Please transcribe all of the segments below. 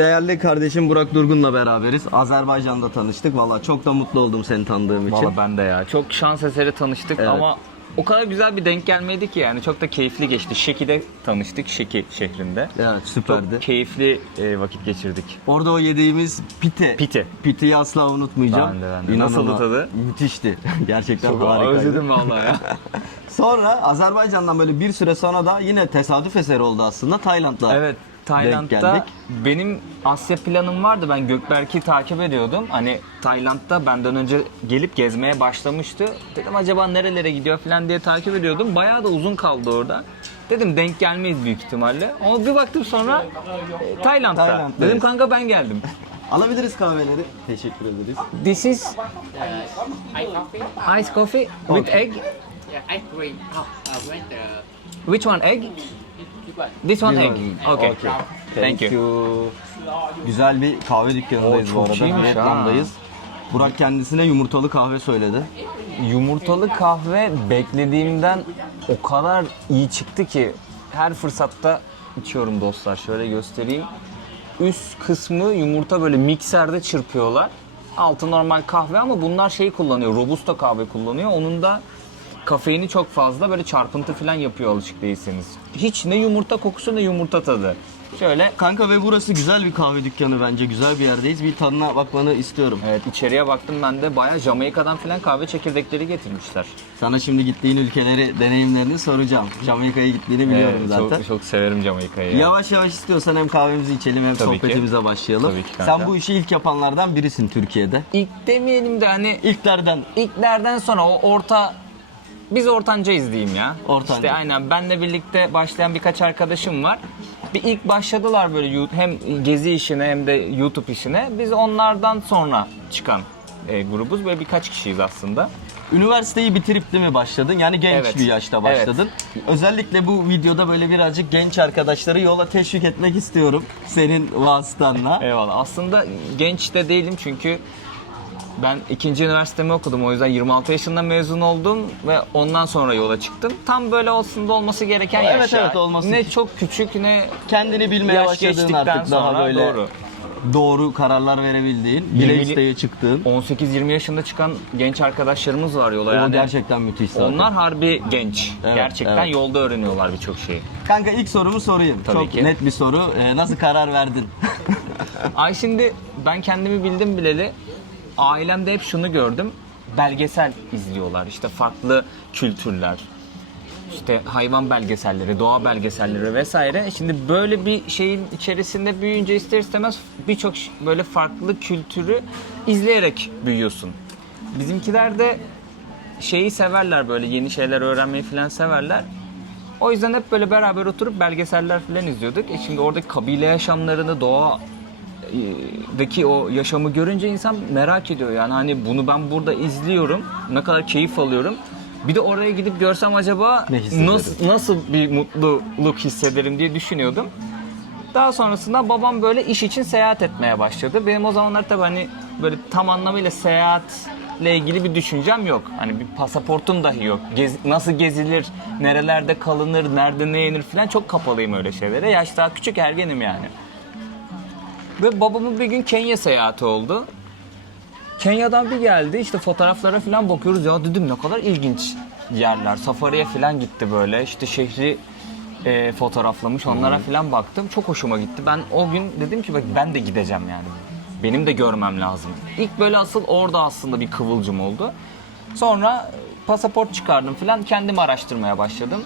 Değerli kardeşim Burak Durgun'la beraberiz. Azerbaycan'da tanıştık. Valla çok da mutlu oldum seni tanıdığım için. Valla ben de ya. Çok şans eseri tanıştık ama o kadar güzel bir denk gelmeydi ki yani. Çok da keyifli geçti. Şeki'de tanıştık. Şeki şehrinde. Evet, süperdi. Çok keyifli vakit geçirdik. Orada o yediğimiz pite. Piteyi asla unutmayacağım. Ben de. Nasıldı tadı? Müthişti. Gerçekten Çok harikaydı. özledim valla ya. Sonra Azerbaycan'dan böyle bir süre sonra da yine tesadüf eseri oldu aslında. Tayland'da Evet. Tayland'da benim Asya planım vardı. Ben Gökberk'i takip ediyordum. Hani Tayland'da benden önce gelip gezmeye başlamıştı. Dedim acaba nerelere gidiyor falan diye takip ediyordum. Bayağı da uzun kaldı orada. Dedim denk gelmeyiz büyük ihtimalle. Ama bir baktım sonra Tayland'da. Dedim kanka ben geldim. Alabiliriz kahveleri. Teşekkür ederiz. This is Ice coffee. ice coffee with egg. Yeah, ice cream. With the Which one egg? This one egg. Okay. Thank you. Güzel bir kahve dükkanındayız bu çok arada. iyiymiş Vietnam'dayız. Burak kendisine yumurtalı kahve söyledi. Yumurtalı kahve beklediğimden o kadar iyi çıktı ki her fırsatta içiyorum dostlar. Şöyle göstereyim. Üst kısmı yumurta böyle mikserde çırpıyorlar. Altı normal kahve ama bunlar şeyi kullanıyor. Robusta kahve kullanıyor. Onun da kafeini çok fazla, böyle çarpıntı falan yapıyor alışık değilseniz. Hiç ne yumurta kokusu ne yumurta tadı. Şöyle Kanka ve burası güzel bir kahve dükkanı bence. Güzel bir yerdeyiz. Bir tadına bakmanı istiyorum. evet, içeriye baktım ben de, bayağı Jamaika'dan falan kahve çekirdekleri getirmişler. Sana şimdi gittiğin ülkeleri, deneyimlerini soracağım. Jamaika'ya gittiğini biliyorum zaten. Çok severim Jamaika'yı. Ya. Yavaş yavaş istiyorsan hem kahvemizi içelim hem Tabii ki. sohbetimize başlayalım. Tabii ki kanka. Sen bu işi ilk yapanlardan birisin Türkiye'de. İlk demeyelim de hani ilklerden sonra o biz ortancayız diyeyim ya. Ortanca. İşte aynen, benle birlikte başlayan birkaç arkadaşım var. Bir ilk başladılar böyle hem gezi işine hem de YouTube işine. Biz onlardan sonra çıkan grubuz. Böyle birkaç kişiyiz aslında. Üniversiteyi bitirip değil mi başladın? Yani genç Evet. bir yaşta başladın. Özellikle bu videoda böyle birazcık genç arkadaşları yola teşvik etmek istiyorum. Senin vasıtanla. Eyvallah. Aslında genç de değilim çünkü ben ikinci üniversitemi okudum. O yüzden 26 yaşında mezun oldum ve ondan sonra yola çıktım. Tam böyle aslında olması gereken yaş. Evet, ya. evet, olması. Ne çok küçük ne Kendini bilmeye yaş başladığın geçtikten artık daha sonra böyle doğru kararlar verebildiğin, bile 20'li isteye çıktığın. 18-20 yaşında çıkan genç arkadaşlarımız var yola O yani. gerçekten müthiş zaten. Onlar harbi genç. Evet, Gerçekten evet. yolda öğreniyorlar birçok şeyi. Kanka ilk sorumu sorayım. Tabii Çok ki. net bir soru. Nasıl karar verdin? Ay şimdi ben kendimi bildim bileli ailemde hep şunu gördüm. Belgesel izliyorlar. İşte farklı kültürler, işte hayvan belgeselleri, doğa belgeselleri vesaire. Şimdi böyle bir şeyin içerisinde büyüyünce ister istemez birçok böyle farklı kültürü izleyerek büyüyorsun. Bizimkiler de şeyi severler, böyle yeni şeyler öğrenmeyi falan severler. O yüzden hep böyle beraber oturup belgeseller falan izliyorduk. Şimdi oradaki kabile yaşamlarını, doğadaki o yaşamı görünce insan merak ediyor. Yani hani bunu ben burada izliyorum, ne kadar keyif alıyorum. Bir de oraya gidip görsem acaba Ne hissederim? nasıl bir mutluluk hissederim diye düşünüyordum. Daha sonrasında babam böyle iş için seyahat etmeye başladı. Benim o zamanlar tabii hani böyle tam anlamıyla seyahatle ilgili bir düşüncem yok. Hani bir pasaportum dahi yok. Nasıl gezilir, nerelerde kalınır, nerede ne yenir falan, çok kapalıyım öyle şeylere. Yaş daha küçük, ergenim yani. Ve babamın bir gün Kenya seyahati oldu. Kenya'dan bir geldi, işte fotoğraflara falan bakıyoruz, ya dedim ne kadar ilginç yerler. Safari'ye falan gitti böyle, işte şehri fotoğraflamış, onlara falan baktım. Çok hoşuma gitti. Ben o gün dedim ki bak ben de gideceğim yani. Benim de görmem lazım. İlk böyle asıl orada aslında bir kıvılcım oldu. Sonra pasaport çıkardım falan, kendim araştırmaya başladım.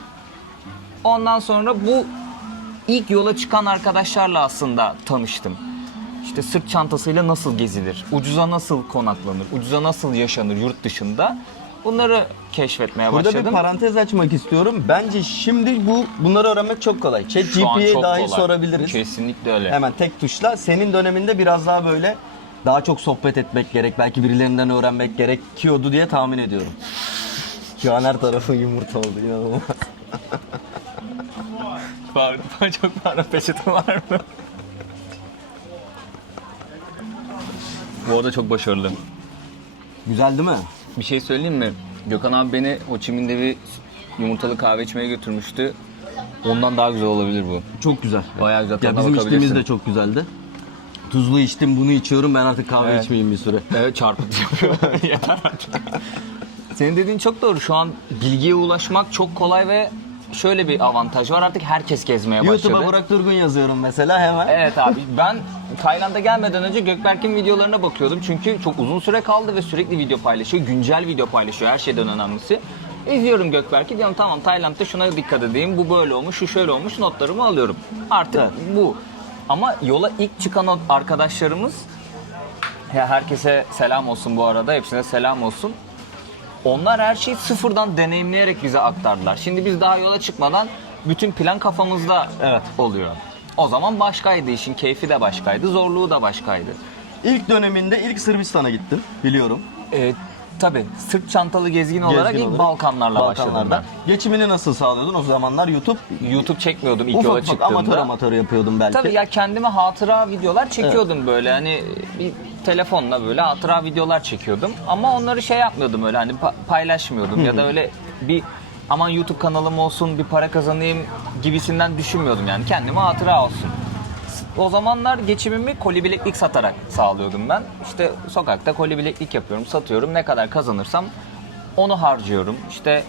Ondan sonra bu ilk yola çıkan arkadaşlarla aslında tanıştım. İşte sırt çantasıyla nasıl gezilir, ucuza nasıl konaklanır, ucuza nasıl yaşanır yurt dışında, bunları keşfetmeye Burada başladım. bir parantez açmak istiyorum. Bence şimdi bunları öğrenmek çok kolay. Şu an ChatGPT'ye çok dahi kolay. sorabiliriz. Kesinlikle öyle. Hemen tek tuşla. Senin döneminde biraz daha böyle daha çok sohbet etmek gerek. Belki birilerinden öğrenmek gerekiyordu diye tahmin ediyorum. Şu an her tarafın yumurta oldu. İnanılmaz. Çok para peçete var mı? Bu arada çok başarılı. Güzel değil mi? Bir şey söyleyeyim mi? Gökhan abi beni Ho Chi Minh'de bir yumurtalı kahve içmeye götürmüştü. Ondan daha güzel olabilir bu. Çok güzel. Bayağı güzel, Ya tadına bizim içtiğimiz bakabilirsin. de çok güzeldi. Tuzlu içtim, bunu içiyorum, ben artık kahve Evet. içmeyeyim bir süre. Evet, çarpıntı yapıyor. Yeter artık. Senin dediğin çok doğru. Şu an bilgiye ulaşmak çok kolay ve şöyle bir avantaj var. Artık herkes gezmeye başladı. YouTube'a Burak Durgun yazıyorum mesela hemen. Evet abi, ben Tayland'a gelmeden önce Gökberk'in videolarına bakıyordum. Çünkü çok uzun süre kaldı ve sürekli video paylaşıyor. Güncel video paylaşıyor, her şeyden önemlisi. İzliyorum Gökberk'i, diyorum tamam Tayland'da şuna dikkat edeyim, bu böyle olmuş, şu şöyle olmuş, notlarımı alıyorum. Artık Evet. bu. Ama yola ilk çıkan o arkadaşlarımız, ya herkese selam olsun bu arada, hepsine selam olsun. Onlar her şeyi sıfırdan deneyimleyerek bize aktardılar. Şimdi biz daha yola çıkmadan bütün plan kafamızda Evet. oluyor. O zaman başkaydı, işin keyfi de başkaydı, zorluğu da başkaydı. İlk döneminde ilk Sırbistan'a gittin biliyorum. Tabii sırt çantalı gezgin olarak ilk Balkanlarla başladım ben. Geçimini nasıl sağlıyordun o zamanlar YouTube? YouTube çekmiyordum ilk yola Ufak ufak çıktığımda. amatör yapıyordum belki. Tabii ya, kendime hatıra videolar çekiyordum böyle, hani bir telefonla böyle hatıra videolar çekiyordum. Ama onları şey yapmıyordum öyle, hani paylaşmıyordum ya da öyle bir aman YouTube kanalım olsun, bir para kazanayım gibisinden düşünmüyordum yani, kendime hatıra olsun. O zamanlar geçimimi koli bileklik satarak sağlıyordum ben. İşte sokakta koli bileklik yapıyorum, satıyorum. Ne kadar kazanırsam onu harcıyorum. İşte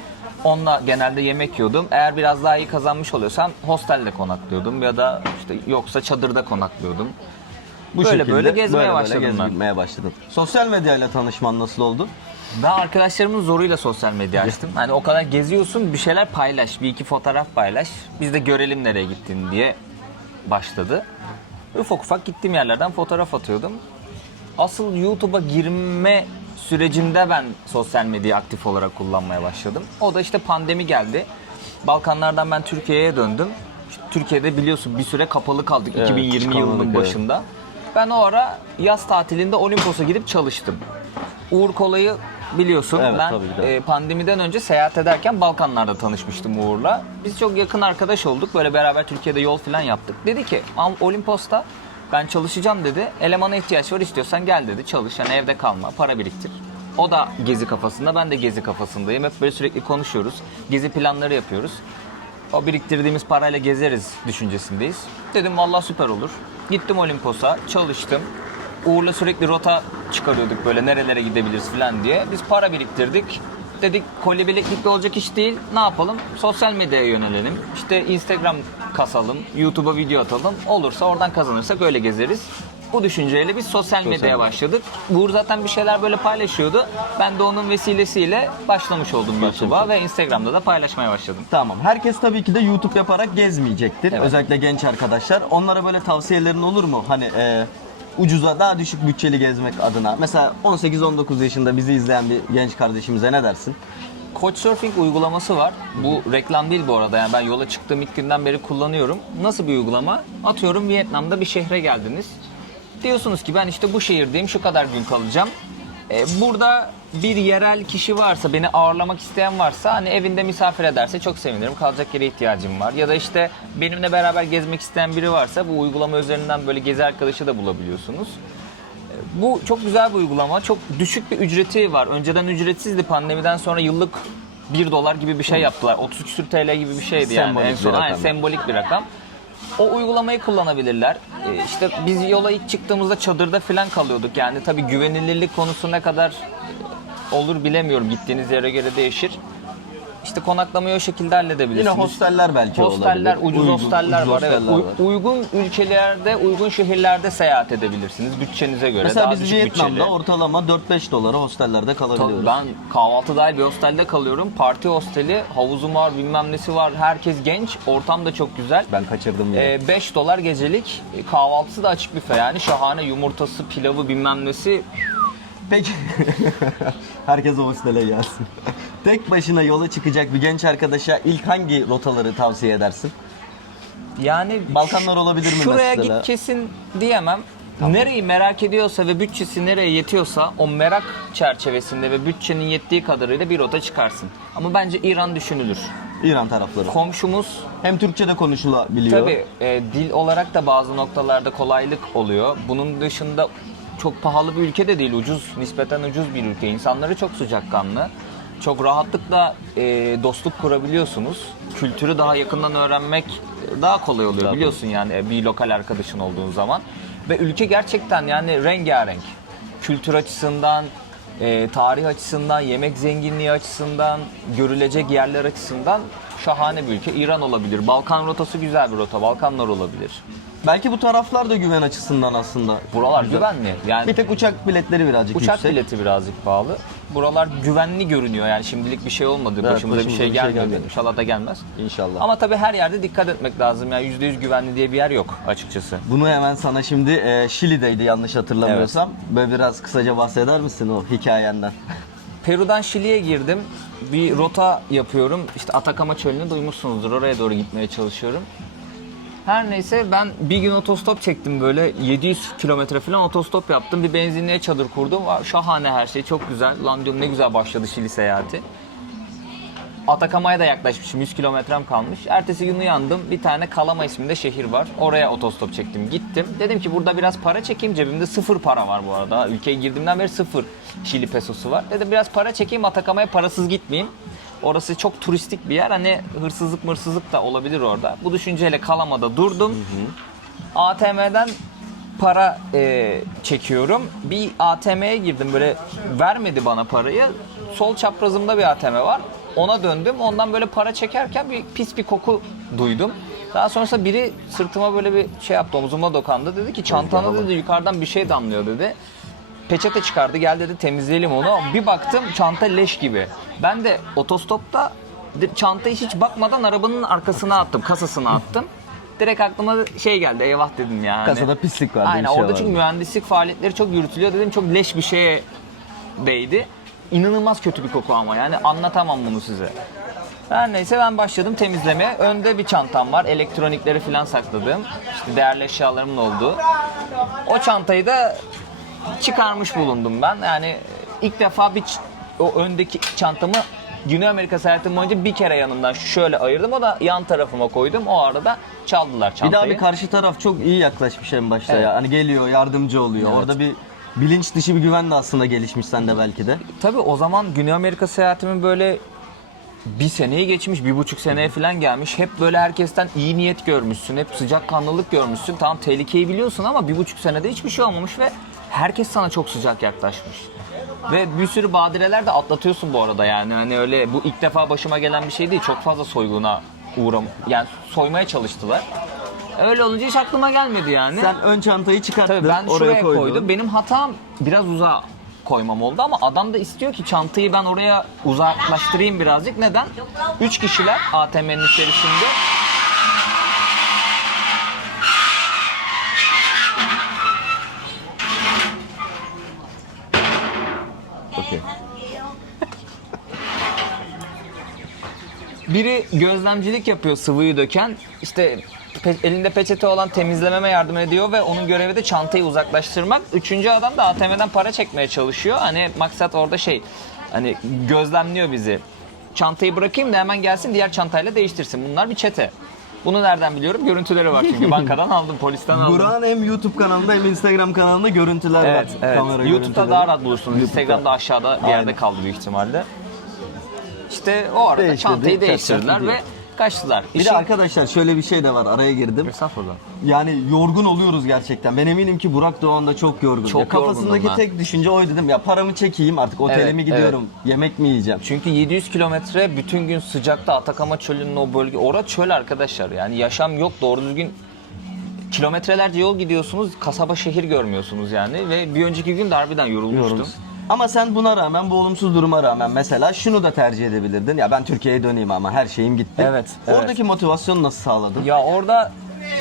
onunla genelde yemek yiyordum. Eğer biraz daha iyi kazanmış oluyorsam hostelde konaklıyordum ya da işte yoksa çadırda konaklıyordum. Bu böyle şekilde böyle gezmeye başladım ben. gezmeye başladın. Sosyal medyayla tanışman nasıl oldu? Ben arkadaşlarımın zoruyla sosyal medya açtım. Hani o kadar geziyorsun, bir şeyler paylaş, bir iki fotoğraf paylaş. Biz de görelim nereye gittin diye başladı. Ufak ufak gittiğim yerlerden fotoğraf atıyordum. Asıl YouTube'a girme sürecinde ben sosyal medyayı aktif olarak kullanmaya başladım. O da işte pandemi geldi. Balkanlardan ben Türkiye'ye döndüm. İşte Türkiye'de biliyorsun bir süre kapalı kaldık, Evet, 2020 yılının çıkamadık, evet. başında. Ben o ara yaz tatilinde Olimpos'a gidip çalıştım. Uğur Kolay'ı biliyorsun. Evet, Ben tabii ki de. pandemiden önce seyahat ederken Balkanlar'da tanışmıştım Uğur'la. Biz çok yakın arkadaş olduk. Böyle beraber Türkiye'de yol falan yaptık. Dedi ki Olimpos'ta ben çalışacağım dedi. Elemana ihtiyaç var, istiyorsan gel dedi. Çalış, yani evde kalma, para biriktir. O da gezi kafasında, ben de gezi kafasındayım. Hep böyle sürekli konuşuyoruz. Gezi planları yapıyoruz. O biriktirdiğimiz parayla gezeriz düşüncesindeyiz. Dedim vallahi süper olur. Gittim Olimpos'a, çalıştım. Uğur'la sürekli rota çıkarıyorduk böyle, nerelere gidebiliriz falan diye. Biz para biriktirdik. Dedik koli bileklikle olacak iş değil. Ne yapalım? Sosyal medyaya yönelelim. İşte Instagram kasalım, YouTube'a video atalım. Olursa oradan kazanırsak öyle gezeriz. Bu düşünceyle biz sosyal medyaya başladık. Uğur zaten bir şeyler böyle paylaşıyordu. Ben de onun vesilesiyle başlamış oldum YouTube'a ve Instagram'da da paylaşmaya başladım. Tamam. Herkes tabii ki de YouTube yaparak gezmeyecektir. Evet. Özellikle genç arkadaşlar. Onlara böyle tavsiyelerin olur mu? Hani ucuza, daha düşük bütçeli gezmek adına. Mesela 18-19 yaşında bizi izleyen bir genç kardeşimize ne dersin? Couchsurfing uygulaması var. Bu reklam değil bu arada. Yani ben yola çıktığım ilk günden beri kullanıyorum. Nasıl bir uygulama? Atıyorum Vietnam'da bir şehre geldiniz. Diyorsunuz ki ben işte bu şehirdeyim, şu kadar gün kalacağım. Burada bir yerel kişi varsa, beni ağırlamak isteyen varsa, hani evinde misafir ederse çok sevinirim. Kalacak yere ihtiyacım var. Ya da işte benimle beraber gezmek isteyen biri varsa bu uygulama üzerinden böyle gezi arkadaşı da bulabiliyorsunuz. Bu çok güzel bir uygulama. Çok düşük bir ücreti var. Önceden ücretsizdi. Pandemiden sonra yıllık $1 gibi bir şey yaptılar. 30 küsür TL gibi bir şeydi yani. Sembolik En son, bir rakam. aynen, sembolik bir rakam. O uygulamayı kullanabilirler. İşte biz yola ilk çıktığımızda çadırda falan kalıyorduk. Yani tabii güvenilirlik konusu ne kadar olur bilemiyorum. Gittiğiniz yere göre değişir. İşte konaklamayı o şekilde halledebilirsiniz. Yine hosteller belki Hosteller, olabilir. ucuz hosteller var. Evet. hosteller var. Uygun ülkelerde, uygun şehirlerde seyahat edebilirsiniz bütçenize göre. Mesela daha biz düşük Vietnam'da bütçeli. ortalama $4-5 hostellerde kalabiliyoruz. Ben kahvaltı dahil bir hostelde kalıyorum. Parti hosteli, havuzu var, bilmem nesi var. Herkes genç, ortam da çok güzel. Ben kaçırdım yine. $5 gecelik, kahvaltısı da açık büfe yani. Şahane, yumurtası, pilavı, bilmem nesi. Peki. Herkes o hostele gelsin. Tek başına yola çıkacak bir genç arkadaşa ilk hangi rotaları tavsiye edersin? Yani Balkanlar olabilir mi şuraya mesela? git kesin diyemem. Nereyi merak ediyorsa ve bütçesi nereye yetiyorsa o merak çerçevesinde ve bütçenin yettiği kadarıyla bir rota çıkarsın. Ama bence İran düşünülür. İran tarafları. Komşumuz, Hem Türkçe de konuşulabiliyor. tabii dil olarak da bazı noktalarda kolaylık oluyor. Bunun dışında çok pahalı bir ülke de değil, nispeten ucuz bir ülke. İnsanları çok sıcakkanlı. Çok rahatlıkla dostluk kurabiliyorsunuz. Kültürü daha yakından öğrenmek daha kolay oluyor, Tabii. biliyorsun yani bir lokal arkadaşın olduğun zaman. Ve ülke gerçekten yani rengarenk. Kültür açısından, tarih açısından, yemek zenginliği açısından, görülecek yerler açısından şahane bir ülke. İran olabilir. Balkan rotası güzel bir rota. Balkanlar olabilir. Belki bu taraflar da güven açısından aslında. Buralar güzel. güvenli. Yani Bir tek uçak biletleri birazcık uçak yüksek. bileti birazcık pahalı. Buralar güvenli görünüyor yani şimdilik bir şey olmadı. Evet, Başımıza bir başımıza şey bir şey gelmedi. gelmedi. İnşallah da gelmez. İnşallah. Ama tabii her yerde dikkat etmek lazım. Yani %100 güvenli diye bir yer yok açıkçası. Bunu hemen sana şimdi Şili'deydi yanlış hatırlamıyorsam. Böyle biraz kısaca bahseder misin o hikayenden? Peru'dan Şili'ye girdim. Bir rota yapıyorum. İşte Atakama Çölü'nü duymuşsunuzdur. Oraya doğru gitmeye çalışıyorum. Her neyse ben bir gün otostop çektim böyle 700 kilometre falan otostop yaptım. Bir benzinliğe çadır kurdum. Şahane her şey çok güzel. Lan diyorum ne güzel başladı Şili seyahati. Atakama'ya da yaklaşmışım. 100 kilometrem kalmış. Ertesi gün uyandım. Bir tane Kalama isminde şehir var. Oraya otostop çektim. Gittim. Dedim ki burada biraz para çekeyim. Cebimde sıfır para var bu arada. Ülkeye girdiğimden beri sıfır Şili pesosu var. Dedim biraz para çekeyim. Atakama'ya parasız gitmeyeyim. Orası çok turistik bir yer. Hani hırsızlık da olabilir orada. Bu düşünceyle Kalama'da durdum. ATM'den para çekiyorum. Bir ATM'ye girdim böyle vermedi bana parayı. Sol çaprazımda bir ATM var. Ona döndüm. Ondan böyle para çekerken pis bir koku duydum. Daha sonrasında biri sırtıma böyle bir şey yaptı, omzuma dokandı. Dedi ki çantana dedi yukarıdan bir şey damlıyor dedi. Peçete çıkardı, gel dedi temizleyelim onu. Bir baktım çanta leş gibi. Ben de otostopta çantayı hiç bakmadan arabanın arkasına attım, kasasına attım. Direkt aklıma şey geldi, eyvah dedim yani. Kasada pislik var. Aynen bir şey orada var. çünkü mühendislik faaliyetleri çok yürütülüyor dedim, çok leş bir şeye değdi. İnanılmaz kötü bir koku ama yani anlatamam bunu size. Her neyse ben başladım temizlemeye. Önde bir çantam var. Elektronikleri falan sakladığım. İşte değerli eşyalarımın olduğu. O çantayı da çıkarmış bulundum ben. Yani ilk defa o öndeki çantamı Güney Amerika seyahatim boyunca bir kere yanımdan şöyle ayırdım. O da yan tarafıma koydum. O arada çaldılar çantayı. Bir daha bir karşı taraf çok iyi yaklaşmış en başta Evet. ya. Hani geliyor, yardımcı oluyor. Evet. Orada bir bilinç dışı bir güven de aslında gelişmiş sende belki de. Tabii o zaman Güney Amerika seyahatimin böyle bir seneyi geçmiş, 1,5 seneye falan gelmiş. Hep böyle herkesten iyi niyet görmüşsün, hep sıcakkanlılık görmüşsün. Tamam tehlikeyi biliyorsun ama 1,5 senede hiçbir şey olmamış ve herkes sana çok sıcak yaklaşmış. Ve bir sürü badireler de atlatıyorsun bu arada yani. Hani öyle bu ilk defa başıma gelen bir şey değil. Çok fazla soyguna yani soymaya çalıştılar. Öyle olunca hiç aklıma gelmedi yani. Sen ön çantayı çıkarttın, Tabii ben oraya şuraya koydun. koydum. Benim hatam biraz uzağa koymam oldu ama adam da istiyor ki çantayı ben oraya uzaklaştırayım birazcık. Neden? 3 kişiler ATM'nin içerisinde. Okey. Biri gözlemcilik yapıyor sıvıyı döken. İşte elinde peçete olan temizlememe yardım ediyor ve onun görevi de çantayı uzaklaştırmak. Üçüncü adam da ATM'den para çekmeye çalışıyor. Hani maksat orada hani gözlemliyor bizi. Çantayı bırakayım da hemen gelsin diğer çantayla değiştirsin. Bunlar bir çete. Bunu nereden biliyorum? Görüntüleri var çünkü bankadan aldım, polisten aldım. Burak'ın hem YouTube kanalında hem Instagram kanalında görüntüler Evet, var. evet. Kamera YouTube'da görüntüleri. daha rahat bulursunuz. YouTube'da. Instagram'da aşağıda bir yerde Aynen. kaldı büyük ihtimalle. İşte o arada Değiştirdi, çantayı çat çat değiştirdiler gidiyor. ve kaçtılar. Bir de arkadaşlar şöyle bir şey de var, araya girdim. Estağfurullah. Yani yorgun oluyoruz gerçekten. Ben eminim ki Burak Doğan da çok yorgun. Çok Ya kafasındaki yorgunum ben. tek düşünce oydu dedim. Ya paramı çekeyim artık otele Evet, mi gidiyorum? Yemek mi yiyeceğim? Çünkü 700 kilometre bütün gün sıcakta Atakama Çölü'nün o bölge. Orada çöl arkadaşlar yani yaşam yok doğru düzgün. Kilometrelerce yol gidiyorsunuz, kasaba şehir görmüyorsunuz yani ve bir önceki gün de harbiden yorulmuştum. Yorulmuş. Ama sen buna rağmen, bu olumsuz duruma rağmen mesela şunu da tercih edebilirdin. Ya ben Türkiye'ye döneyim ama her şeyim gitti. Evet, evet. Oradaki motivasyonu nasıl sağladın? Ya orada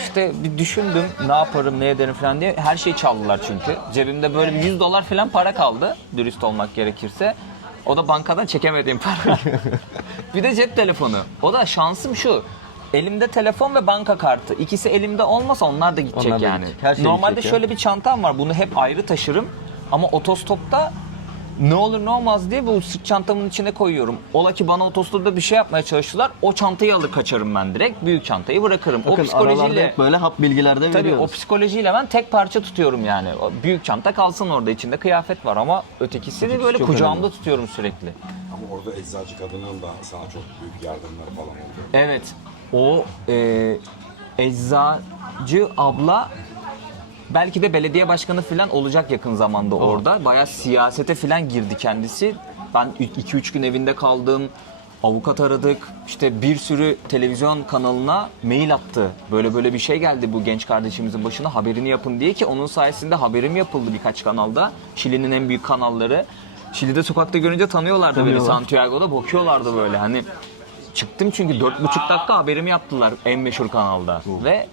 işte bir düşündüm ne yaparım ne ederim falan diye her şeyi çaldılar çünkü. Cebimde böyle bir $100 falan para kaldı dürüst olmak gerekirse. O da bankadan çekemediğim para. Bir de cep telefonu. O da şansım şu. Elimde telefon ve banka kartı. İkisi elimde olmasa onlar da gidecek Onlar da yani. gidecek. Her şey Normalde gidecek ya. şöyle bir çantam var. Bunu hep ayrı taşırım. Ama otostopta ne olur ne olmaz diye bu sırt çantamın içine koyuyorum. Ola ki bana otostopta bir şey yapmaya çalıştılar. O çantayı alır kaçarım ben direkt. Büyük çantayı bırakırım. Bakın o aralarda psikolojiyle hep böyle hap bilgilerde tabii veriyoruz. o psikolojiyle ben tek parça tutuyorum yani. O büyük çanta kalsın orada içinde kıyafet var ama ötekisi de böyle çok kucağımda önemli. tutuyorum sürekli. Ama orada eczacı kadının da sana çok büyük yardımları falan oldu. Evet. O eczacı abla belki de belediye başkanı falan olacak yakın zamanda orada. Bayağı siyasete falan girdi kendisi. Ben 2-3 gün evinde kaldım. Avukat aradık. İşte bir sürü televizyon kanalına mail attı. Böyle bir şey geldi bu genç kardeşimizin başına, haberini yapın diye, ki onun sayesinde haberim yapıldı birkaç kanalda. Şili'nin en büyük kanalları. Şili'de sokakta görünce tanıyorlardı beni, Santiago'da bakıyorlardı böyle. Hani çıktım çünkü 4,5 dakika haberimi yaptılar en meşhur kanalda. Ve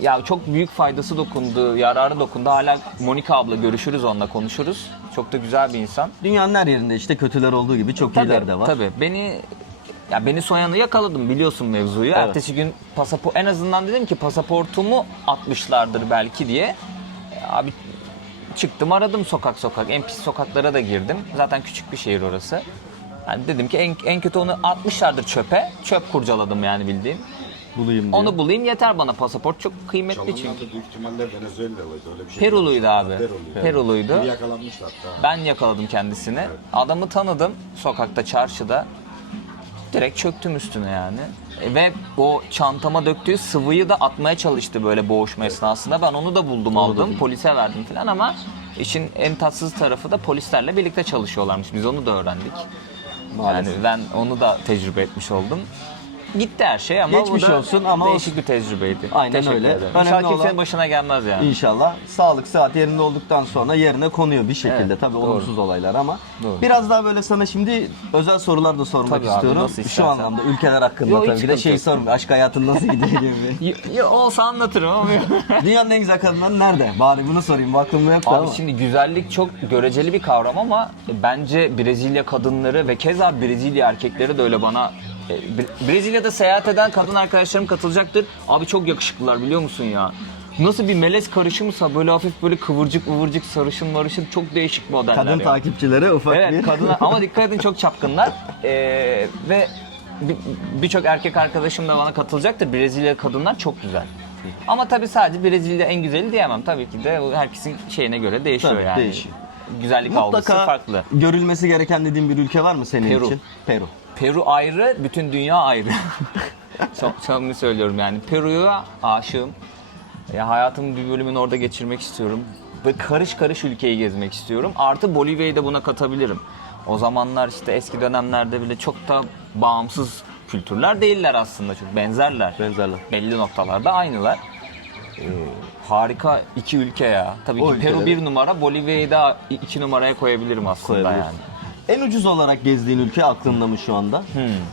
ya çok büyük faydası dokundu, yararı dokundu. Hala Monika abla, görüşürüz, onunla konuşuruz. Çok da güzel bir insan. Dünyanın her yerinde işte kötüler olduğu gibi çok iyiler de var. Tabii. Beni soyanı yakaladım, biliyorsun mevzuyu. Evet. Ertesi gün en azından dedim ki pasaportumu atmışlardır belki diye. Abi çıktım, aradım sokak en pis sokaklara da girdim. Zaten küçük bir şehir orası. Yani dedim ki en kötü onu atmışlardır çöpe. Çöp kurcaladım yani, bildiğin. Bulayım diye. Onu bulayım yeter bana, pasaport çok kıymetli çünkü. Çalınlar da büyük ihtimalle Venezuela'lıydı, öyle bir şey. Peruluydu abi. Peruluydu. Peruluydu. Biri yakalanmıştı hatta. Ben yakaladım kendisini. Adamı tanıdım sokakta, çarşıda. Direkt çöktüm üstüne yani. Ve o çantama döktüğü sıvıyı da atmaya çalıştı böyle boğuşma esnasında. Ben onu da buldum, aldım. Polise verdim falan, ama işin en tatsız tarafı da polislerle birlikte çalışıyorlarmış. Biz onu da öğrendik. Maalesef. Yani ben onu da tecrübe etmiş oldum. Gitti her şey ama Geçmiş bu da olsun ama değişik bir tecrübeydi. Aynen Teşekkür öyle. ederim. Önemli İnşallah olan- kimsenin başına gelmez yani. İnşallah. Sağlık sıhhat yerinde olduktan sonra yerine konuyor bir şekilde. Evet, Tabii doğru. olumsuz olaylar ama. Doğru. Biraz daha böyle sana şimdi özel sorular da sormak Tabii abi, istiyorum. nasıl Şu istersen. anlamda ülkeler hakkında Yo, hiç tabii ki de sıkıntı şey yok. sormuyor. Aşk hayatın nasıl gidiyor gibi. Ya olsa anlatırım ama. Dünyanın en güzel kadınları nerede? Bari bunu sorayım. Bu aklımda yoktu Abi ama. şimdi güzellik çok göreceli bir kavram ama bence Brezilya kadınları ve keza Brezilya erkekleri de öyle bana. Brezilya'da seyahat eden kadın arkadaşlarım katılacaktır. Abi çok yakışıklılar, biliyor musun ya? Nasıl bir melez karışımsa, böyle hafif böyle kıvırcık ıvırcık, sarışın marışın, çok değişik modeller Kadın ya. takipçilere ufak Evet, bir... kadınlar ama dikkat edin, çok çapkınlar. Ve birçok erkek arkadaşım da bana katılacaktır. Brezilya kadınlar çok güzel. Ama tabii sadece Brezilya en güzeli diyemem. Tabii ki de herkesin şeyine göre değişiyor Tabii, yani. değişiyor. Güzellik algısı Mutlaka farklı. görülmesi gereken dediğin bir ülke var mı senin Peru. için? Peru. Peru ayrı, bütün dünya ayrı. Çok samimi söylüyorum yani. Peru'ya aşığım. Ya hayatımın bir bölümünü orada geçirmek istiyorum. Ve karış karış ülkeyi gezmek istiyorum. Artı Bolivya'yı da buna katabilirim. O zamanlar işte eski dönemlerde bile çok da bağımsız kültürler değiller aslında. Çok benzerler. Benzerler. Belli noktalarda aynılar. Harika iki ülke ya. Tabii O ki Peru ülkeleri- 1 numara, Bolivya'yı da 2 numaraya koyabilirim aslında Koyabilirsin. yani. En ucuz olarak gezdiğin ülke aklında mı şu anda?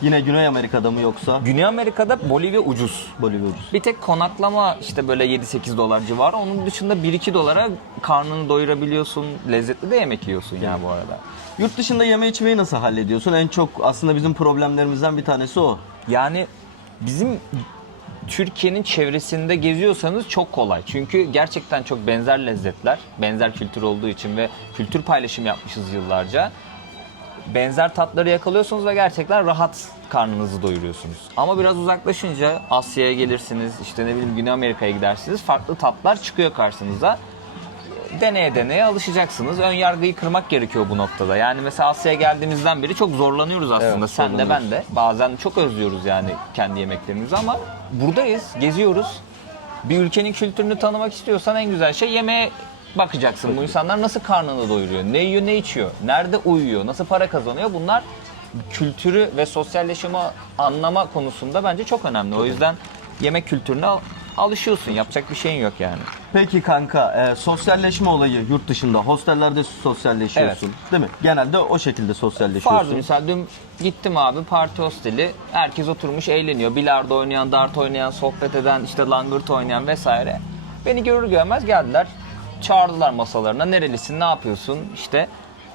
Yine Güney Amerika'da mı yoksa? Güney Amerika'da Bolivya ucuz. Bolivya ucuz. Bir tek konaklama işte böyle 7-8 dolar civarı. Onun dışında 1-2 dolara karnını doyurabiliyorsun. Lezzetli de yemek yiyorsun ya bu arada. Yurt dışında yeme içmeyi nasıl hallediyorsun? En çok aslında bizim problemlerimizden bir tanesi o. Yani bizim Türkiye'nin çevresinde geziyorsanız çok kolay. Çünkü gerçekten çok benzer lezzetler, benzer kültür olduğu için ve kültür paylaşımı yapmışız yıllarca. Benzer tatları yakalıyorsunuz ve gerçekten rahat karnınızı doyuruyorsunuz. Ama biraz uzaklaşınca Asya'ya gelirsiniz, işte ne bileyim Güney Amerika'ya gidersiniz, farklı tatlar çıkıyor karşınıza. Deneye deneye alışacaksınız. Ön yargıyı kırmak gerekiyor bu noktada. Yani mesela Asya'ya geldiğimizden beri çok zorlanıyoruz aslında. Evet, Sen de ben de. Bazen çok özlüyoruz yani kendi yemeklerimizi ama buradayız, geziyoruz. Bir ülkenin kültürünü tanımak istiyorsan en güzel şey yemeğe bakacaksın. Bu insanlar nasıl karnını doyuruyor, ne yiyor, ne içiyor, nerede uyuyor, nasıl para kazanıyor. Bunlar kültürü ve sosyalleşimi anlama konusunda bence çok önemli. O yüzden yemek kültürüne alışıyorsun. Yapacak bir şeyin yok yani. Peki kanka, sosyalleşme olayı yurt dışında, hostellerde sosyalleşiyorsun değil mi? Genelde o şekilde sosyalleşiyorsun. Farzı misal dün gittim abi parti hosteli. Herkes oturmuş eğleniyor. Bilardo oynayan, dart oynayan, sohbet eden, işte langırt oynayan vesaire. Beni görür görmez geldiler. Çağırdılar masalarına. Nerelisin, ne yapıyorsun? İşte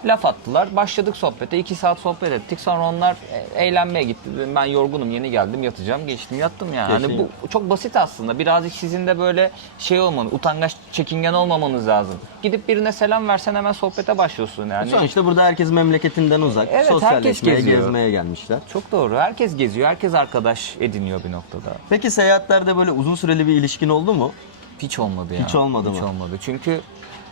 laf attılar. Başladık sohbete. 2 saat sohbet ettik. Sonra onlar eğlenmeye gitti. Dedim, ben yorgunum, yeni geldim, yatacağım. Geçtim yattım yani. Hani Geçtim. bu çok basit aslında. Birazcık sizin de böyle şey olmanız, utangaç, çekingen olmamanız lazım. Gidip birine selam versen hemen sohbete başlıyorsun yani. Sonuçta burada herkes memleketinden uzak. Evet, Sosyalleşmeye, herkes geziyor. gezmeye gelmişler. Çok doğru. Herkes geziyor. Herkes arkadaş ediniyor bir noktada. Peki seyahatlerde böyle uzun süreli bir ilişkin oldu mu? Hiç olmadı ya. Hiç olmadı Hiç mı? olmadı. Çünkü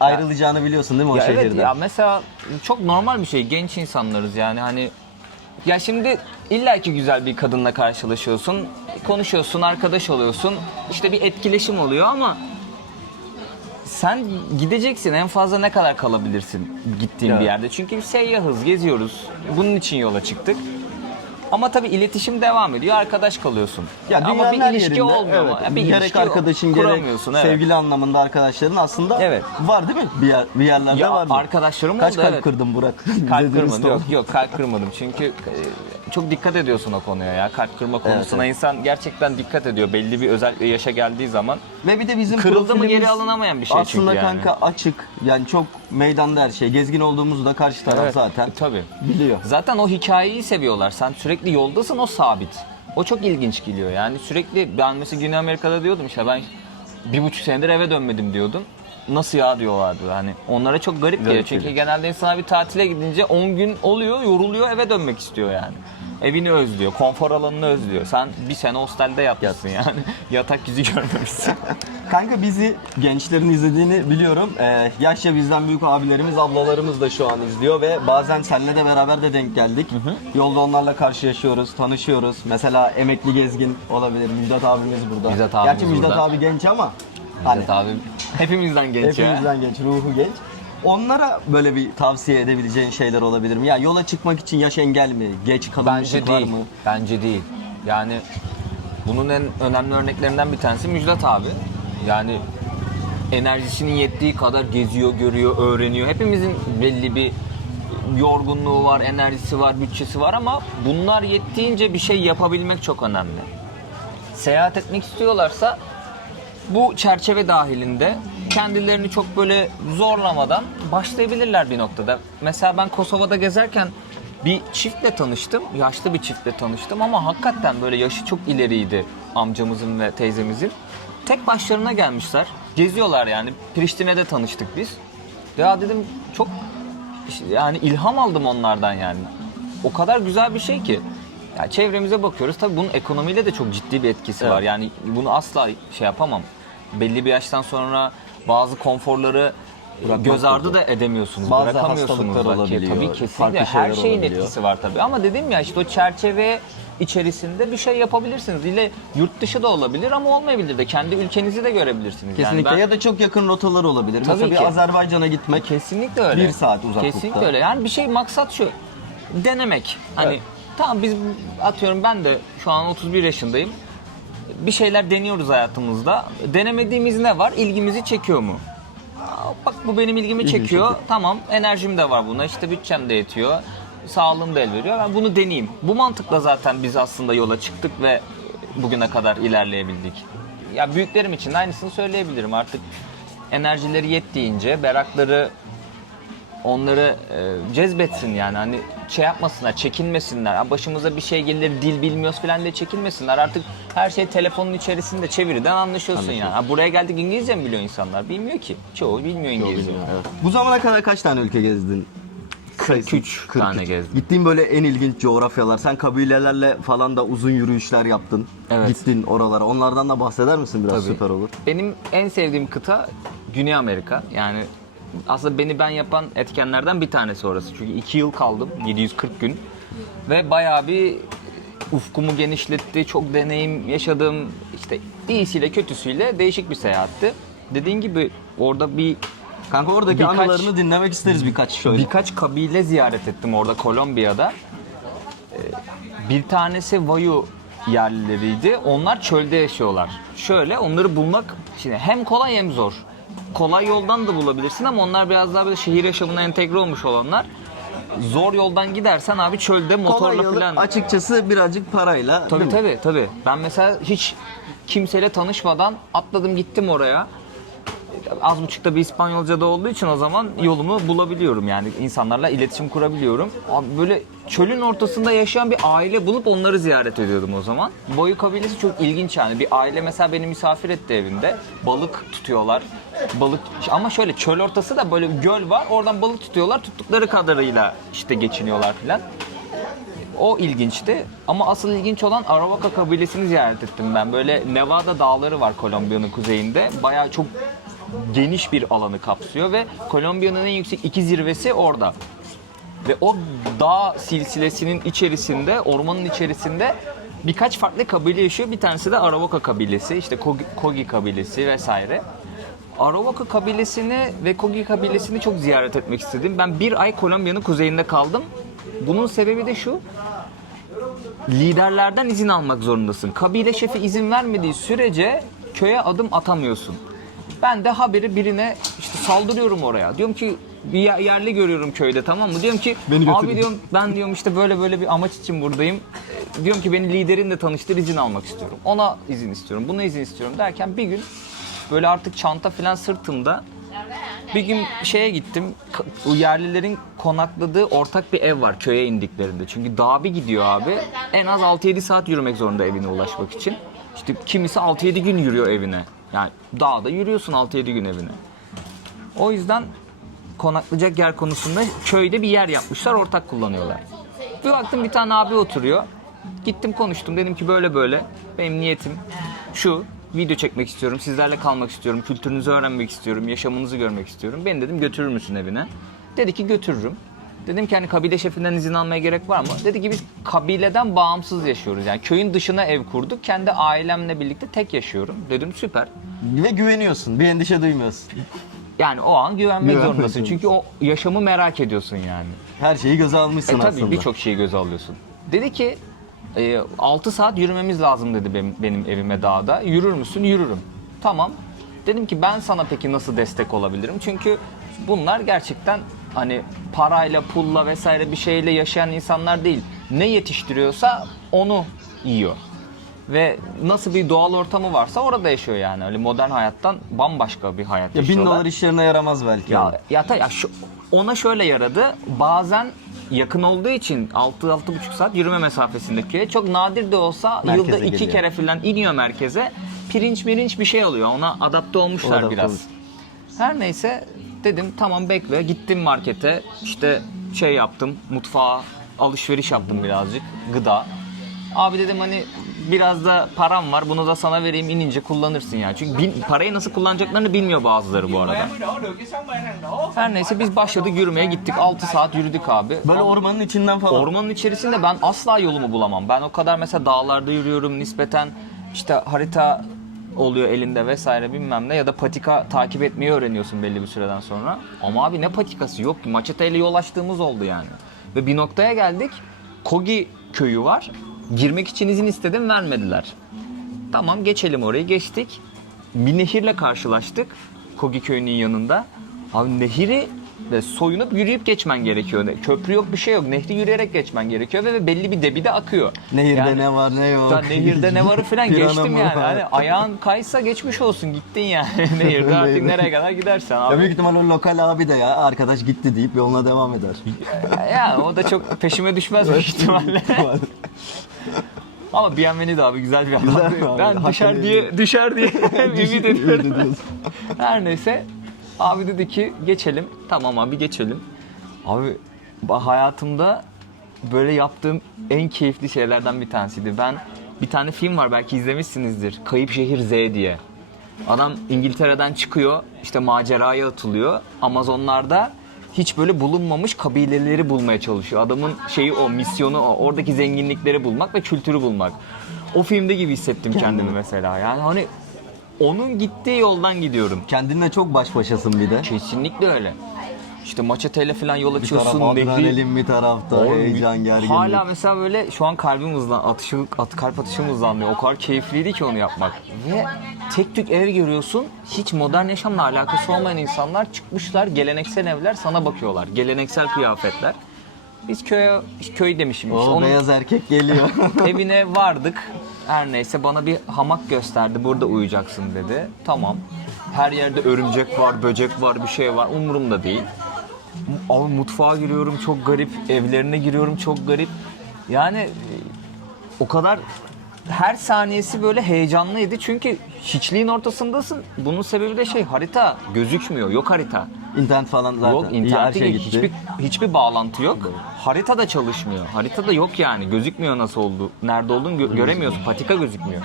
Ayrılacağını biliyorsun değil mi o ya şehirde? evet ya mesela çok normal bir şey. Genç insanlarız yani hani ya şimdi illaki güzel bir kadınla karşılaşıyorsun. Konuşuyorsun, arkadaş oluyorsun. İşte bir etkileşim oluyor ama sen gideceksin, en fazla ne kadar kalabilirsin gittiğin Evet. bir yerde. Çünkü seyyahız, geziyoruz. Bunun için yola çıktık. Ama tabii iletişim devam ediyor, arkadaş kalıyorsun. Ama dünyanın bir her ilişki yerinde, olmuyor. evet, Ama bir gerek ilişki arkadaşın gerek kuramıyorsun. Evet. sevgili anlamında arkadaşların aslında Evet. var değil mi? Bir yerlerde Ya var mı? arkadaşlarım Kaç oldu, kalp evet. kırdın Burak? Kalp Bize dürüst kırmadım. ol. Yok kalp kırmadım. Çünkü çok dikkat ediyorsun o konuya ya. Kalp kırma konusuna evet. insan gerçekten dikkat ediyor. Belli bir özellikle yaşa geldiği zaman. Ve bir de bizim Kırıldı mı profilimiz geri alınamayan bir şey çünkü aslında yani. kanka açık. Yani çok meydanda her şey. Gezgin olduğumuzda karşı taraf Evet, zaten tabii. biliyor. Zaten o hikayeyi seviyorlar. Sen sürekli yoldasın, o sabit. O çok ilginç geliyor. Yani sürekli ben mesela Güney Amerika'da diyordum işte ben 1,5 senedir eve dönmedim diyordum. Nasıl ya diyorlardı. Hani onlara çok garip geliyor. Çünkü geliyor. genelde insan bir tatile gidince 10 gün oluyor, yoruluyor, eve dönmek istiyor yani. Evini özlüyor, konfor alanını özlüyor. Sen bir sene hostelde yatmışsın yani. Yatak yüzü görmemişsin. Kanka bizi gençlerin izlediğini biliyorum. Yaşça bizden büyük abilerimiz, ablalarımız da şu an izliyor ve bazen seninle de beraber de denk geldik. Yolda onlarla karşılaşıyoruz, tanışıyoruz. Mesela emekli gezgin olabilir. Müjdat abimiz burada. Müjdat abimiz Gerçi Müjdat burada. abi genç ama hani Evet abi. Hepimizden genç ya. hepimizden genç, ruhu genç. Onlara böyle bir tavsiye edebileceğin şeyler olabilir mi? Ya yola çıkmak için yaş engel mi? Geç kalınmışlık Bence var değil. mı? Bence değil. Yani bunun en önemli örneklerinden bir tanesi Müjdat abi. Yani enerjisinin yettiği kadar geziyor, görüyor, öğreniyor. Hepimizin belli bir yorgunluğu var, enerjisi var, bütçesi var ama bunlar yettiğince bir şey yapabilmek çok önemli. Seyahat etmek istiyorlarsa bu çerçeve dahilinde kendilerini çok böyle zorlamadan başlayabilirler bir noktada. Mesela ben Kosova'da gezerken bir çiftle tanıştım, yaşlı bir çiftle tanıştım ama hakikaten böyle yaşı çok ileriydi amcamızın ve teyzemizin. Tek başlarına gelmişler, geziyorlar yani. Priştine'de tanıştık biz. Ya dedim çok yani ilham aldım onlardan yani. O kadar güzel bir şey ki. Ya çevremize bakıyoruz. Tabii bunun ekonomiyle de çok ciddi bir etkisi var. Yani bunu asla şey yapamam. Belli bir yaştan sonra bazı konforları Bırakmak göz ardı zor. da edemiyorsunuz, Bazı bırakamıyorsunuz hastalıklar da. olabiliyor, Tabii farklı kesinlikle her şeyler şeyin olabiliyor. etkisi var tabii. Ama dedim ya işte o çerçeve içerisinde bir şey yapabilirsiniz. İle yurt dışı da olabilir ama olmayabilir de. Kendi ülkenizi de görebilirsiniz. Kesinlikle. Yani ben- Ya da çok yakın rotalar olabilir. Tabii Mesela ki. bir Azerbaycan'a gitmek Kesinlikle öyle. 1 saat uzaklıkta. Kesinlikle öyle. Yani bir şey maksat şu. Denemek. Hani Evet. tamam biz atıyorum ben de şu an 31 yaşındayım. Bir şeyler deniyoruz hayatımızda. Denemediğimiz ne var? İlgimizi çekiyor mu? Aa, bak bu benim ilgimi çekiyor. çekiyor. Tamam enerjim de var buna. İşte bütçem de yetiyor. Sağlığım da el veriyor. Ben bunu deneyeyim. Bu mantıkla zaten biz aslında yola çıktık ve bugüne kadar ilerleyebildik. Ya büyüklerim için de aynısını söyleyebilirim. Artık enerjileri yettiğince, merakları onları cezbetsin yani hani şey yapmasınlar, çekinmesinler. Ha, başımıza bir şey gelir, dil bilmiyoruz falan diye çekinmesinler. Artık her şey telefonun içerisinde çeviriden anlaşıyorsun yani. Ha, buraya geldik İngilizce mi biliyor insanlar? Bilmiyor ki. Çoğu bilmiyor İngilizce. Bu zamana kadar kaç tane ülke gezdin? 43 tane gezdim. Gittiğin böyle en ilginç coğrafyalar. Sen kabilelerle falan da uzun yürüyüşler yaptın. Evet. Gittin oralara. Onlardan da bahseder misin biraz? Tabii. Süper olur. Benim en sevdiğim kıta Güney Amerika. Yani aslında beni ben yapan etkenlerden bir tanesi orası. Çünkü 2 yıl kaldım, 740 gün. Ve bayağı bir ufkumu genişletti, çok deneyim yaşadım. İşte iyisiyle kötüsüyle değişik bir seyahatti. Dediğin gibi orada Kanka oradaki Birkaç- anılarını dinlemek isteriz birkaç şöyle. birkaç kabile ziyaret ettim orada Kolombiya'da. Bir tanesi Vayu yerlileriydi. Onlar çölde yaşıyorlar. Şöyle onları bulmak şimdi hem kolay hem zor. Kolay yoldan da bulabilirsin ama onlar biraz daha böyle şehir yaşamına entegre olmuş olanlar. Zor yoldan gidersen abi çölde Kolay motorla yolu falan. açıkçası birazcık parayla. Tabii değil mi? tabii. Ben mesela hiç kimseyle tanışmadan atladım gittim oraya. Az buçukta bir İspanyolca da olduğu için o zaman yolumu bulabiliyorum yani insanlarla iletişim kurabiliyorum. Abi böyle çölün ortasında yaşayan bir aile bulup onları ziyaret ediyordum o zaman. Boyu kabilesi çok ilginç yani. Bir aile mesela beni misafir etti evinde. Balık tutuyorlar. Balık ama şöyle çöl ortası da böyle göl var. Oradan balık tutuyorlar. Tuttukları kadarıyla işte geçiniyorlar filan. O ilginçti ama asıl ilginç olan Arauca kabilesini ziyaret ettim ben. Böyle Nevada dağları var Kolombiya'nın kuzeyinde. Bayağı çok geniş bir alanı kapsıyor ve Kolombiya'nın en yüksek 2 zirvesi orada. Ve o dağ silsilesinin içerisinde, ormanın içerisinde birkaç farklı kabile yaşıyor. Bir tanesi de Arauca kabilesi, işte Kogi kabilesi vesaire. Arhuaca kabilesini ve Kogi kabilesini çok ziyaret etmek istedim. Ben bir ay Kolombiya'nın kuzeyinde kaldım. Bunun sebebi de şu. Liderlerden izin almak zorundasın. Kabile şefi izin vermediği sürece köye adım atamıyorsun. Ben de haberi birine işte saldırıyorum oraya. Diyorum ki bir yerli görüyorum köyde, tamam mı? Diyorum ki abi diyorum ben diyorum işte böyle bir amaç için buradayım. Diyorum ki beni liderinle tanıştır, izin almak istiyorum. Ona izin istiyorum, buna izin istiyorum derken bir gün böyle artık çanta falan sırtımda bir gün şeye gittim. Bu yerlilerin konakladığı ortak bir ev var köye indiklerinde. Çünkü dağa bir gidiyor abi. En az 6-7 saat yürümek zorunda evine ulaşmak için. İşte kimisi 6-7 gün yürüyor evine. Yani dağda yürüyorsun 6-7 gün evine. O yüzden konaklayacak yer konusunda köyde bir yer yapmışlar, ortak kullanıyorlar. Bir baktım bir tane abi oturuyor. Gittim konuştum, dedim ki böyle benim niyetim şu. Video çekmek istiyorum, sizlerle kalmak istiyorum, kültürünüzü öğrenmek istiyorum, yaşamınızı görmek istiyorum. Beni dedim götürür müsün evine? Dedi ki götürürüm. Dedim ki hani kabile şefinden izin almaya gerek var mı? Dedi ki biz kabileden bağımsız yaşıyoruz. Yani köyün dışına ev kurduk. Kendi ailemle birlikte tek yaşıyorum. Dedim süper. Ve güveniyorsun. Bir endişe duymuyorsun. Yani o an güvenmek zorundasın. Çünkü o yaşamı merak ediyorsun yani. Her şeyi göze almışsın Tabii aslında. birçok şeyi göze alıyorsun. Dedi ki 6 saat yürümemiz lazım dedi benim evime dağda. Yürür müsün? Yürürüm. Tamam. Dedim ki ben sana peki nasıl destek olabilirim? Çünkü bunlar gerçekten hani parayla, pulla vesaire bir şeyle yaşayan insanlar değil. Ne yetiştiriyorsa onu yiyor. Ve nasıl bir doğal ortamı varsa orada yaşıyor yani. Öyle modern hayattan bambaşka bir hayat Ya yaşıyorlar. $1000 işlerine yaramaz belki. Ona şöyle yaradı. Bazen yakın olduğu için 6-6,5 saat yürüme mesafesinde köye. Çok nadir de olsa Merkeze yılda 2 geliyor. kere falan iniyor merkeze. Pirinç bir şey alıyor. Ona adapte olmuşlar Adapte biraz. olmuş. Her neyse dedim tamam bekle. Gittim markete. İşte şey yaptım. Mutfağa alışveriş yaptım birazcık. Gıda. Abi dedim hani biraz da param var. Bunu da sana vereyim, inince kullanırsın ya. Çünkü parayı nasıl kullanacaklarını bilmiyor bazıları bu arada. Her neyse biz başladık yürümeye, gittik. 6 saat yürüdük abi. Böyle ormanın içinden falan. Ormanın içerisinde ben asla yolumu bulamam. Ben o kadar mesela dağlarda yürüyorum nispeten, işte harita oluyor elinde vesaire bilmem ne, ya da patika takip etmeyi öğreniyorsun belli bir süreden sonra. Ama abi ne patikası yok ki, maçeteyle yol açtığımız oldu yani. Ve bir noktaya geldik. Kogi köyü var. Girmek için izin istedim, vermediler. Tamam geçelim, orayı geçtik. Bir nehirle karşılaştık Kogi köyünün yanında. Abi nehri ve soyunup yürüyüp geçmen gerekiyor. Köprü yok, bir şey yok. Nehri yürüyerek geçmen gerekiyor ve belli bir debide akıyor. Nehirde Yani, ne var ne yok. nehirde ne varı falan Pirana geçtim mı yani. var? Hani ayağın kaysa geçmiş olsun, gittin yani. Nehirde artık nereye kadar gidersen abi. Ya büyük ihtimal o lokal abi de ya arkadaş gitti deyip yoluna devam eder. Ya o da çok peşime düşmez büyük ihtimalle. Ama Bienvenido abi güzel bir adam. Güzel bir abi. Ben Hak düşer diye ümit ediyorum. ediyorsun. Her neyse abi dedi ki geçelim. Tamam abi geçelim. Abi hayatımda böyle yaptığım en keyifli şeylerden bir tanesiydi. Ben bir tane film var, belki izlemişsinizdir. Kayıp Şehir Z diye. Adam İngiltere'den çıkıyor, işte maceraya atılıyor. Amazonlarda hiç böyle bulunmamış kabileleri bulmaya çalışıyor. Adamın şeyi o, misyonu o. Oradaki zenginlikleri bulmak ve kültürü bulmak. O filmde gibi hissettim kendimi mesela. Yani hani onun gittiği yoldan gidiyorum. Kendinle çok baş başasın bir de. Kesinlikle öyle. İşte maçeteyle falan yol Bir açıyorsun. taraf adrenalin, bir tarafta heyecan, gerginlik. Hala mesela böyle şu an kalbim kalp atışım hızlanıyor. O kadar keyifliydi ki onu yapmak. Ve tek tük ev görüyorsun. Hiç modern yaşamla alakası olmayan insanlar çıkmışlar. Geleneksel evler sana bakıyorlar. Geleneksel kıyafetler. Biz köy demişim. O işte. Onun beyaz erkek geliyor. evine vardık. Her neyse bana bir hamak gösterdi. Burada uyuyacaksın dedi. Tamam. Her yerde örümcek var, böcek var, bir şey var. Umurumda değil. Abi mutfağa giriyorum çok garip, evlerine giriyorum çok garip. Yani o kadar her saniyesi böyle heyecanlıydı çünkü hiçliğin ortasındasın. Bunun sebebi de harita gözükmüyor, yok harita. İnternet falan zaten. Yok, İyi, her internette şey gitti. hiçbir bağlantı yok. Harita da çalışmıyor. Harita da yok yani. Gözükmüyor nasıl oldu. Nerede olduğunu göremiyorsun. Patika gözükmüyor.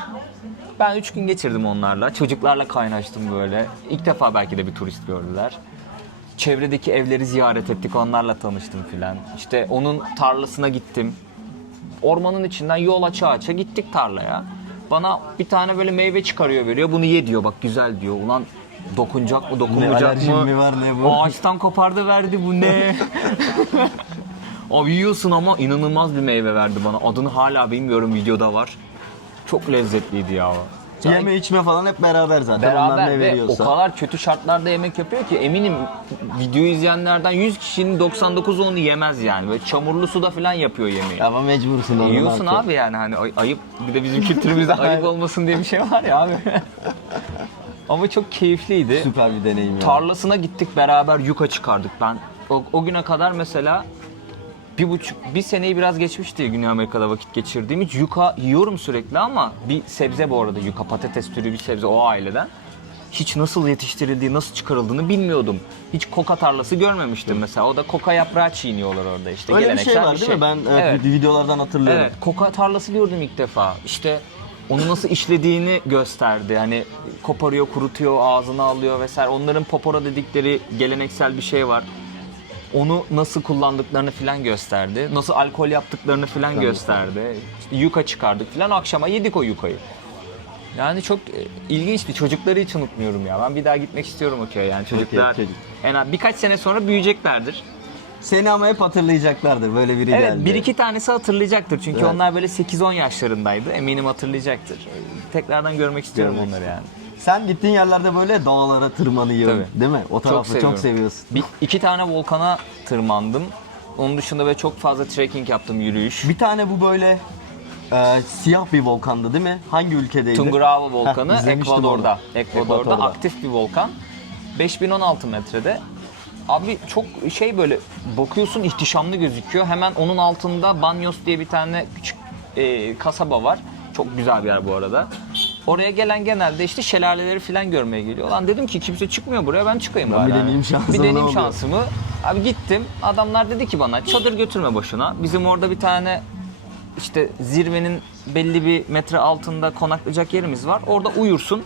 Ben 3 gün geçirdim onlarla. Çocuklarla kaynaştım böyle. İlk defa belki de bir turist gördüler. Çevredeki evleri ziyaret ettik. Onlarla tanıştım filan. İşte onun tarlasına gittim. Ormanın içinden yol aça gittik tarlaya. Bana bir tane böyle meyve çıkarıyor, veriyor. Bunu ye diyor, bak güzel diyor. Ulan Dokunacak mı, Ne dokunmayacak alerjim mı? mi var ne bu? Ağaçtan kopardı verdi, bu ne? Abi yiyorsun ama inanılmaz bir meyve verdi bana. Adını hala bilmiyorum, videoda var. Çok lezzetliydi ya. Yeme içme falan hep beraber zaten. Onlar Beraber ne ve veriyorsa. o kadar kötü şartlarda yemek yapıyor ki eminim videoyu izleyenlerden 100 kişinin 99'u onu yemez yani. Böyle çamurlu suda falan yapıyor yemeği. Ama mecbursun onu. Yiyorsun abi yani, hani ayıp, bir de bizim kültürümüzde ayıp olmasın diye bir şey var ya abi. Ama çok keyifliydi. Süper bir deneyim ya. Tarlasına gittik beraber, yuka çıkardık. Ben o güne kadar mesela bir seneyi biraz geçmişti Güney Amerika'da vakit geçirdiğim. Hiç yuka yiyorum sürekli ama bir sebze bu arada. Yuka patates türü bir sebze o aileden. Hiç nasıl yetiştirildiği, nasıl çıkarıldığını bilmiyordum. Hiç koka tarlası görmemiştim mesela. O da koka yaprağı çiğniyorlar orada işte. Öyle bir Geleneksel şey var değil mi? Ben Evet. videolardan hatırlıyorum. Evet, koka tarlası gördüm ilk defa. İşte onu nasıl işlediğini gösterdi. Hani koparıyor, kurutuyor, ağzına alıyor vesaire. Onların popora dedikleri geleneksel bir şey var. Onu nasıl kullandıklarını falan gösterdi. Nasıl alkol yaptıklarını falan gösterdi. İşte yuka çıkardık falan. Akşama yedik o yukayı. Yani çok ilginçti. Çocukları hiç unutmuyorum ya. Ben bir daha gitmek istiyorum o köye. Yani çocuklar Okey. en az birkaç sene sonra büyüyeceklerdir. Seni ama hep hatırlayacaklardır böyle biri Evet, geldi. bir iki tanesi hatırlayacaktır. Çünkü Evet. onlar böyle 8-10 yaşlarındaydı. Eminim hatırlayacaktır. Tekrardan görmek istiyorum Görmek onları yani. Sen gittiğin yerlerde böyle dağlara tırmanıyorsun Tabii. değil mi? O tarafı çok seviyorum. seviyorsun. İki tane volkana tırmandım. Onun dışında böyle çok fazla trekking yaptım, yürüyüş. Bir tane bu böyle siyah bir volkandı değil mi? Hangi ülkedeydi? Tungurahua volkanı Heh, izlemiştim Ekvador'da. onu. Ekvador'da aktif bir volkan. 5016 metrede. Abi çok böyle bakıyorsun, ihtişamlı gözüküyor. Hemen onun altında Banyos diye bir tane küçük kasaba var. Çok güzel bir yer bu arada. Oraya gelen genelde işte şelaleleri falan görmeye geliyor. Lan dedim ki kimse çıkmıyor buraya, ben çıkayım Ben bari. bir Yani. deneyeyim şansımı, Bir ne deneyeyim oluyor? şansımı. Abi gittim. Adamlar dedi ki bana çadır götürme boşuna. Bizim orada bir tane işte zirvenin belli bir metre altında konaklayacak yerimiz var. Orada uyursun.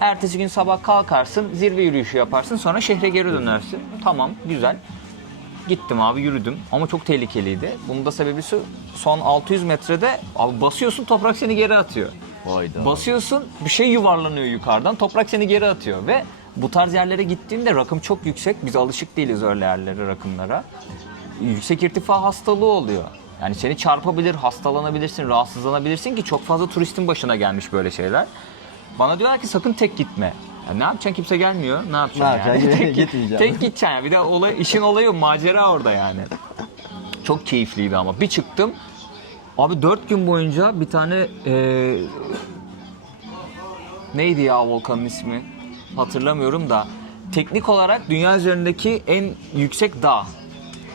Ertesi gün sabah kalkarsın, zirve yürüyüşü yaparsın, sonra şehre geri dönersin. Tamam, güzel. Gittim abi, yürüdüm ama çok tehlikeliydi. Bunun da sebebi şu, son 600 metrede abi basıyorsun, toprak seni geri atıyor. Hayda. Basıyorsun, bir şey yuvarlanıyor yukarıdan, toprak seni geri atıyor ve bu tarz yerlere gittiğinde rakım çok yüksek. Biz alışık değiliz öyle yerlere, rakımlara. Yüksek irtifa hastalığı oluyor. Yani seni çarpabilir, hastalanabilirsin, rahatsızlanabilirsin ki çok fazla turistin başına gelmiş böyle şeyler. Bana diyorlar ki sakın tek gitme. Ya ne yapacaksın, kimse gelmiyor. Ne yapacaksın Ne yapacaksın? tek, Gitmeyeceğim. tek gideceksin ya. Bir de işin olayı macera orada yani. Çok keyifliydi ama. Bir çıktım. Abi 4 gün boyunca bir tane neydi ya volkanın ismi? Hatırlamıyorum da. Teknik olarak dünya üzerindeki en yüksek dağ.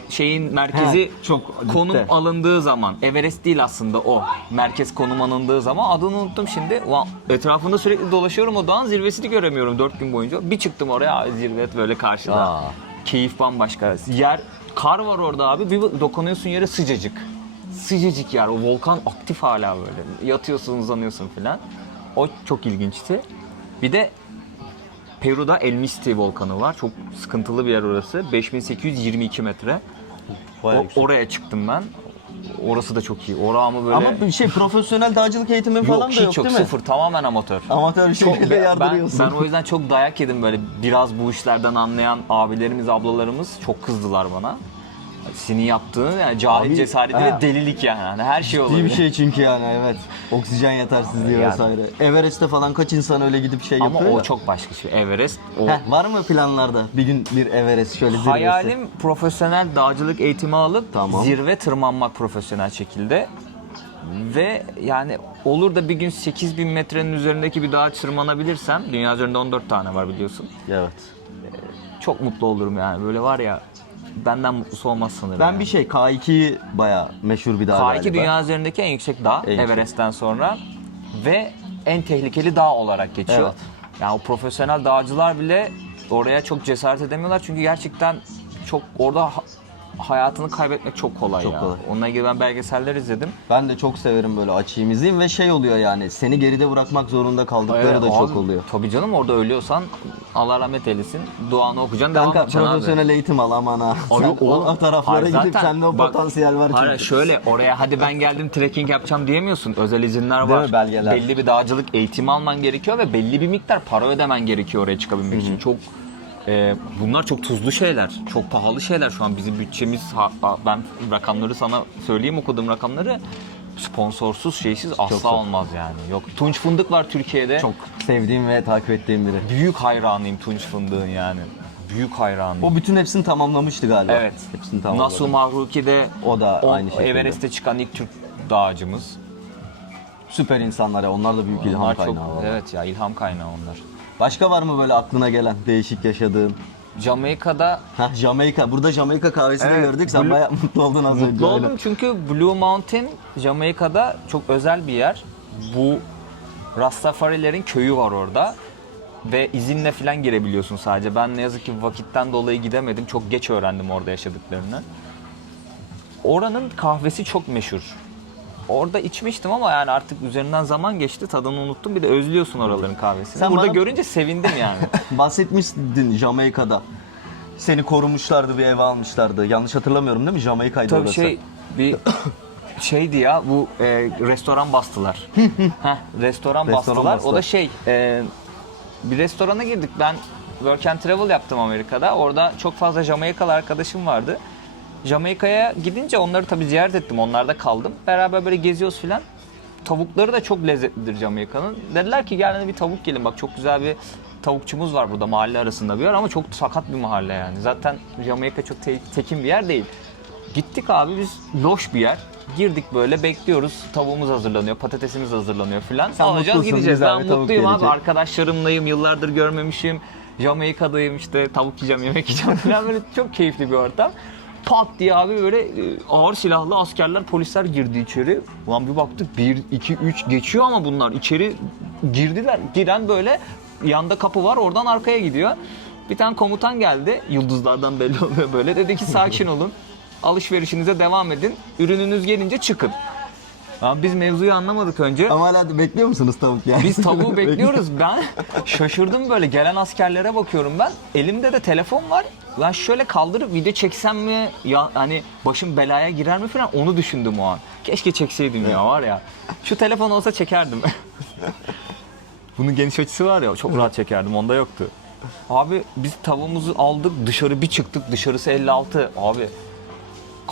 Şeyin merkezi He, çok konum dipte. alındığı zaman, Everest değil aslında o. Merkez konum alındığı zaman, adını unuttum şimdi. Ulan etrafında sürekli dolaşıyorum, o dağın zirvesini göremiyorum 4 gün boyunca. Bir çıktım oraya, zirve böyle karşıda. Aa. Keyif bambaşka. Yer, kar var orada abi. Bir dokunuyorsun yere, sıcacık. Sıcacık yer. O volkan aktif hala böyle. Yatıyorsun, uzanıyorsun filan. O çok ilginçti. Bir de Peru'da El Misti volkanı var. Çok sıkıntılı bir yer orası. 5822 metre. Bayağı yüksek. Oraya çıktım ben. Orası da çok iyi. Orası ama böyle... Ama bir şey profesyonel dağcılık eğitimi falan da yok hiç yok, değil mi? sıfır. Tamamen amatör. Amatör bir şekilde yardırıyorsun. Ben o yüzden çok dayak yedim böyle, biraz bu işlerden anlayan abilerimiz, ablalarımız çok kızdılar bana. Senin yaptığın yani cahil Abi, cesareti he. ve delilik yani. Hani her şey İyi olabilir. bir şey çünkü yani evet. Oksijen yetersizliği Yani. vesaire. Everest'te falan kaç insan öyle gidip şey Ama yapıyor o ya. çok başka şey. Everest o. Var mı planlarda bir gün bir Everest şöyle zirvesi? Hayalim profesyonel dağcılık eğitimi alıp Tamam. zirve tırmanmak profesyonel şekilde. Ve yani olur da bir gün 8000 metrenin üzerindeki bir dağa tırmanabilirsem, dünya üzerinde 14 tane var biliyorsun. Evet. Çok mutlu olurum yani. Böyle var ya, benden mutlusu olmaz sanırım. Ben yani. bir şey K2 bayağı meşhur bir dağ K2 galiba. dünya üzerindeki en yüksek dağ, En yüksek. Everest'ten sonra ve en tehlikeli dağ olarak geçiyor. Evet. Yani o profesyonel dağcılar bile oraya çok cesaret edemiyorlar çünkü gerçekten çok orada hayatını kaybetmek çok kolay Çok ya. kolay. Onunla ilgili ben belgeseller izledim. Ben de çok severim böyle açayım izleyeyim ve şey oluyor yani seni geride bırakmak zorunda kaldıkları da Abi, çok oluyor. Tabii canım, orada ölüyorsan Allah rahmet eylesin. Duanı okuyacaksın, devam Kanka edeceksin abi. profesyonel eğitim al aman ha. Ay Sen yok oğlum. o taraflara Hayır, gidip zaten sende o bak, potansiyel var. hayır, çünkü. şöyle oraya hadi ben geldim trekking yapacağım diyemiyorsun. Özel izinler Değil var. mi? Belgeler. Belli bir dağcılık eğitimi alman gerekiyor ve belli bir miktar para ödemen gerekiyor oraya çıkabilmek için. Çok bunlar çok tuzlu şeyler. Çok pahalı şeyler şu an bizim bütçemiz. Ben rakamları sana söyleyeyim, okuduğum rakamları. Sponsorsuz, şeysiz asla zor. olmaz yani. Yok. Tunç Fındık var Türkiye'de. Çok sevdiğim ve takip ettiğim biri. Büyük hayranıyım Tunç Fındık'ın yani. Büyük hayranıyım. O bütün hepsini tamamlamıştı galiba. Evet. Hepsini tamamladı. Nasuh Mahruki de O da aynı şekilde. Everest'e çıkan ilk Türk dağcımız. Süper insanlar ya. Onlar da büyük ilham Onlar kaynağı. çok, vallahi. evet ya, ilham kaynağı onlar. Başka var mı böyle aklına gelen değişik yaşadığın? Jamaika'da Heh, Jamaika. Burada Jamaika kahvesini Evet, gördük. Sen Blue- bayağı mutlu oldun az önce. mutlu öyle. oldum çünkü Blue Mountain Jamaika'da çok özel bir yer. Bu Rastafarilerin köyü var orada ve izinle falan girebiliyorsun sadece. Ben ne yazık ki vakitten dolayı gidemedim. Çok geç öğrendim orada yaşadıklarını. Oranın kahvesi çok meşhur. Orada içmiştim ama yani artık üzerinden zaman geçti, tadını unuttum. Bir de özlüyorsun oraların kahvesini. Sen Burada bana- görünce sevindim yani. Bahsetmiştin Jamaika'da. Seni korumuşlardı, bir eve almışlardı. Yanlış hatırlamıyorum değil mi? Jamaika'ydı Tabii orası. bir şeydi ya, bu restoran bastılar. Heh, restoran bastılar. O da bastılar. bir restorana girdik. Ben work and travel yaptım Amerika'da. Orada çok fazla Jamaikalı arkadaşım vardı. Jamaika'ya gidince onları tabii ziyaret ettim. Onlarda kaldım. Beraber böyle geziyoruz filan. Tavukları da çok lezzetlidir Jamaika'nın. Dediler ki gel bir tavuk yiyelim. Bak çok güzel bir tavukçumuz var burada mahalle arasında bir yer ama çok sakat bir mahalle yani. Zaten Jamaika çok tekin bir yer değil. Gittik abi biz, loş bir yer. Girdik böyle bekliyoruz. Tavuğumuz hazırlanıyor, patatesimiz hazırlanıyor filan. Sen Alacağız mutlusun, gideceğiz. güzel Ben bir tavuk mutluyum abi. gelecek. Arkadaşlarımlayım. Yıllardır görmemişim. Jamaika'dayım işte. Tavuk yiyeceğim, yemek yiyeceğim falan. Böyle çok keyifli bir ortam. Pat diye abi böyle ağır silahlı askerler, polisler girdi içeri. Ulan bir baktık 1, 2, 3 geçiyor ama bunlar içeri girdiler. Giren böyle yanda kapı var, oradan arkaya gidiyor. Bir tane komutan geldi. Yıldızlardan belli oluyor böyle. Dedi ki sakin olun. Alışverişinize devam edin. Ürününüz gelince çıkın. Abi biz mevzuyu anlamadık önce. Ama hala bekliyor musunuz tavuk yani? Biz tavuğu bekliyoruz. Ben şaşırdım böyle. Gelen askerlere bakıyorum ben. Elimde de telefon var. Ben şöyle kaldırıp video çeksem mi? Ya hani başım belaya girer mi falan, onu düşündüm o an. Keşke çekseydim ya, var ya. Şu telefon olsa çekerdim. Bunun geniş açısı var ya, çok rahat çekerdim. Onda yoktu. Abi biz tavuğumuzu aldık, dışarı bir çıktık. Dışarısı 56. Abi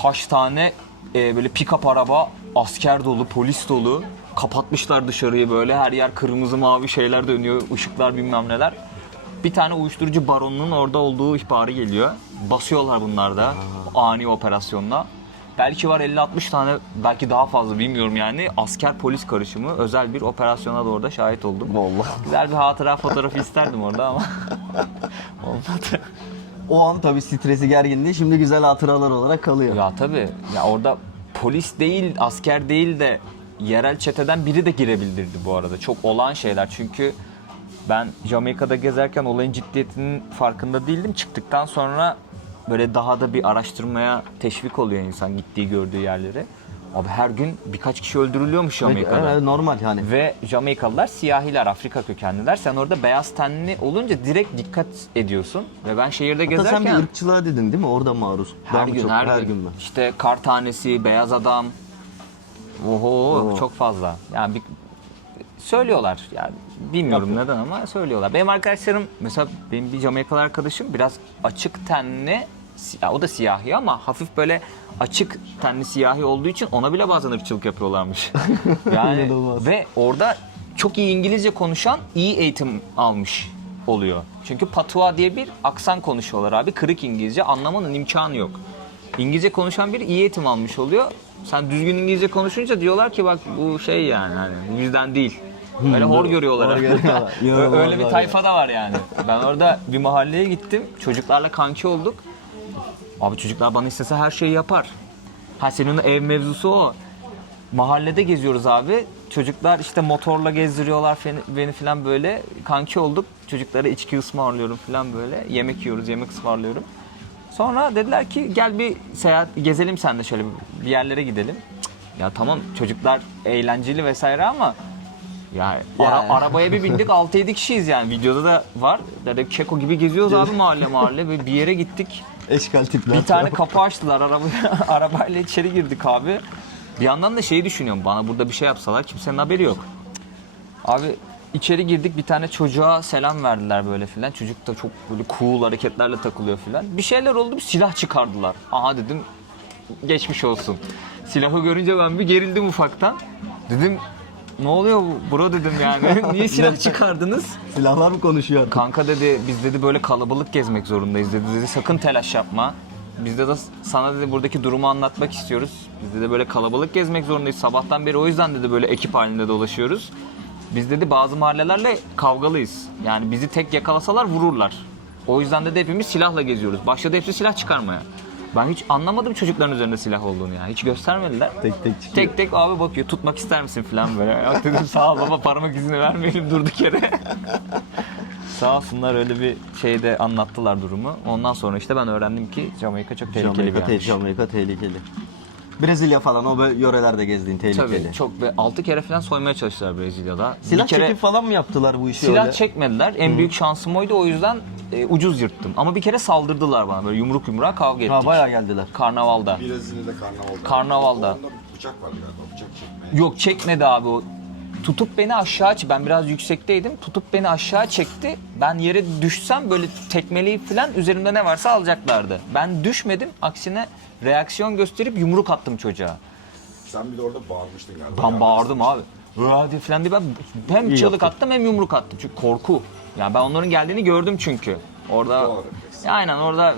kaç tane böyle pick-up araba, asker dolu, polis dolu. Kapatmışlar dışarıyı böyle. Her yer kırmızı mavi şeyler dönüyor. Işıklar bilmem neler. Bir tane uyuşturucu baronunun orada olduğu ihbarı geliyor. Basıyorlar bunlar da ani operasyonla. Belki var 50-60 tane, belki daha fazla bilmiyorum yani. Asker polis karışımı özel bir operasyona da orada şahit oldum. Vallahi. Güzel bir hatıra fotoğrafı isterdim orada ama olmadı. O an tabii stresi, gerginliği şimdi güzel hatıralar olarak kalıyor. Ya tabii. Ya orada polis değil, asker değil de yerel çeteden biri de girebilirdi bu arada. Çok olağan şeyler çünkü ben Jamaika'da gezerken olayın ciddiyetinin farkında değildim. Çıktıktan sonra böyle daha da bir araştırmaya teşvik oluyor insan gittiği, gördüğü yerleri. Abi her gün birkaç kişi öldürülüyormuş Jamaika'da. Evet, normal yani. Ve Jamaikalılar siyahiler, Afrika kökenliler. Sen orada beyaz tenli olunca direkt dikkat ediyorsun. Ve ben şehirde Hatta gezerken... sen bir ırkçılığa dedin değil mi? Orada maruz. Daha Her mı gün, çok? her gün. mü? İşte kar tanesi, beyaz adam. Oho, çok fazla. Yani söylüyorlar. Yani bilmiyorum neden ama söylüyorlar. Benim arkadaşlarım, mesela benim bir Jamaikalı arkadaşım biraz açık tenli, ya o da siyahi ama hafif böyle açık tenli siyahi olduğu için ona bile bazen ırkçılık yapıyorlarmış. Yani İnanılmaz. ve orada çok iyi İngilizce konuşan, iyi eğitim almış oluyor. Çünkü Patua diye bir aksan konuşuyorlar abi. Kırık İngilizce, anlamanın imkanı yok. İngilizce konuşan biri iyi eğitim almış oluyor. Sen düzgün İngilizce konuşunca diyorlar ki bak bu şey yani hani bu yüzden değil. Böyle hor görüyorlar. Hor görüyorlar. Öyle bir İnanılmaz tayfa da var yani. Ben orada bir mahalleye gittim. Çocuklarla kanki olduk. Abi çocuklar bana istese her şeyi yapar. Ha senin ev mevzusu o. Mahallede geziyoruz abi. Çocuklar işte motorla gezdiriyorlar beni falan böyle. Kanki olduk. Çocuklara içki ısmarlıyorum falan böyle. Yemek yiyoruz, yemek ısmarlıyorum. Sonra dediler ki gel bir seyahat gezelim sen de şöyle bir yerlere gidelim. Cık, ya tamam çocuklar eğlenceli vesaire ama ya arabaya bir bindik 6-7 kişiyiz yani videoda da var. Böyle keko gibi geziyoruz abi mahalle ve bir yere gittik. Eşkal tipler. Bir tane kapı açtılar arabayla içeri girdik abi. Bir yandan da şeyi düşünüyorum bana burada bir şey yapsalar kimsenin haberi yok. Abi içeri girdik bir tane çocuğa selam verdiler böyle filan. Çocuk da çok böyle cool hareketlerle takılıyor filan. Bir şeyler oldu bir silah çıkardılar. Aha dedim geçmiş olsun. Silahı görünce ben bir gerildim ufaktan. Dedim ne oluyor bro dedim yani. Niye silah çıkardınız? Silahlar mı konuşuyor? Kanka dedi biz dedi böyle kalabalık gezmek zorundayız dedi sakın telaş yapma. Biz de sana dedi buradaki durumu anlatmak istiyoruz. Biz de böyle kalabalık gezmek zorundayız. Sabahtan beri o yüzden dedi böyle ekip halinde dolaşıyoruz. Biz dedi bazı mahallelerle kavgalıyız. Yani bizi tek yakalasalar vururlar. O yüzden dedi hepimiz silahla geziyoruz. Başladı hepsi silah çıkarmaya. Ben hiç anlamadım çocukların üzerinde silah olduğunu ya. Hiç göstermediler. Tek tek çıkıyor. Tek tek abi bakıyor tutmak ister misin falan böyle. Yok dedim sağ ol baba parmak izini vermeyelim durduk yere. Sağ olsunlar öyle bir şeyde anlattılar durumu. Ondan sonra işte ben öğrendim ki Jamaika çok tehlikeli bir yermiş. Jamaika tehlikeli. Brezilya falan o böyle yörelerde gezdiğin tehlikeli. Tabii çok 6 kere falan soymaya çalıştılar Brezilya'da. Silah Bir kere çekip falan mı yaptılar bu işi silah öyle? çekmediler. En büyük şansım oydu o yüzden ucuz yırttım. Ama bir kere saldırdılar bana böyle yumruk yumruğa kavga ettik. Ha bayağı geldiler. Karnavalda. Brezilya'da karnavalda. Karnavalda. Onda bir bıçak var galiba. Bıçak çekmeye. Yok çekmedi abi o. Tutup beni aşağı ben biraz yüksekteydim. Tutup beni aşağı çekti. Ben yere düşsem böyle tekmeleyip falan üzerimde ne varsa alacaklardı. Ben düşmedim. Aksine reaksiyon gösterip yumruk attım çocuğa. Sen bir de orada bağırmıştın galiba. Ben bağırdım abi. Hadi falan diye ben hem İyi çığlık yaptın. attım hem yumruk attım. Çünkü korku. Yani ben onların geldiğini gördüm çünkü. Orada Doğal refleks. aynen orada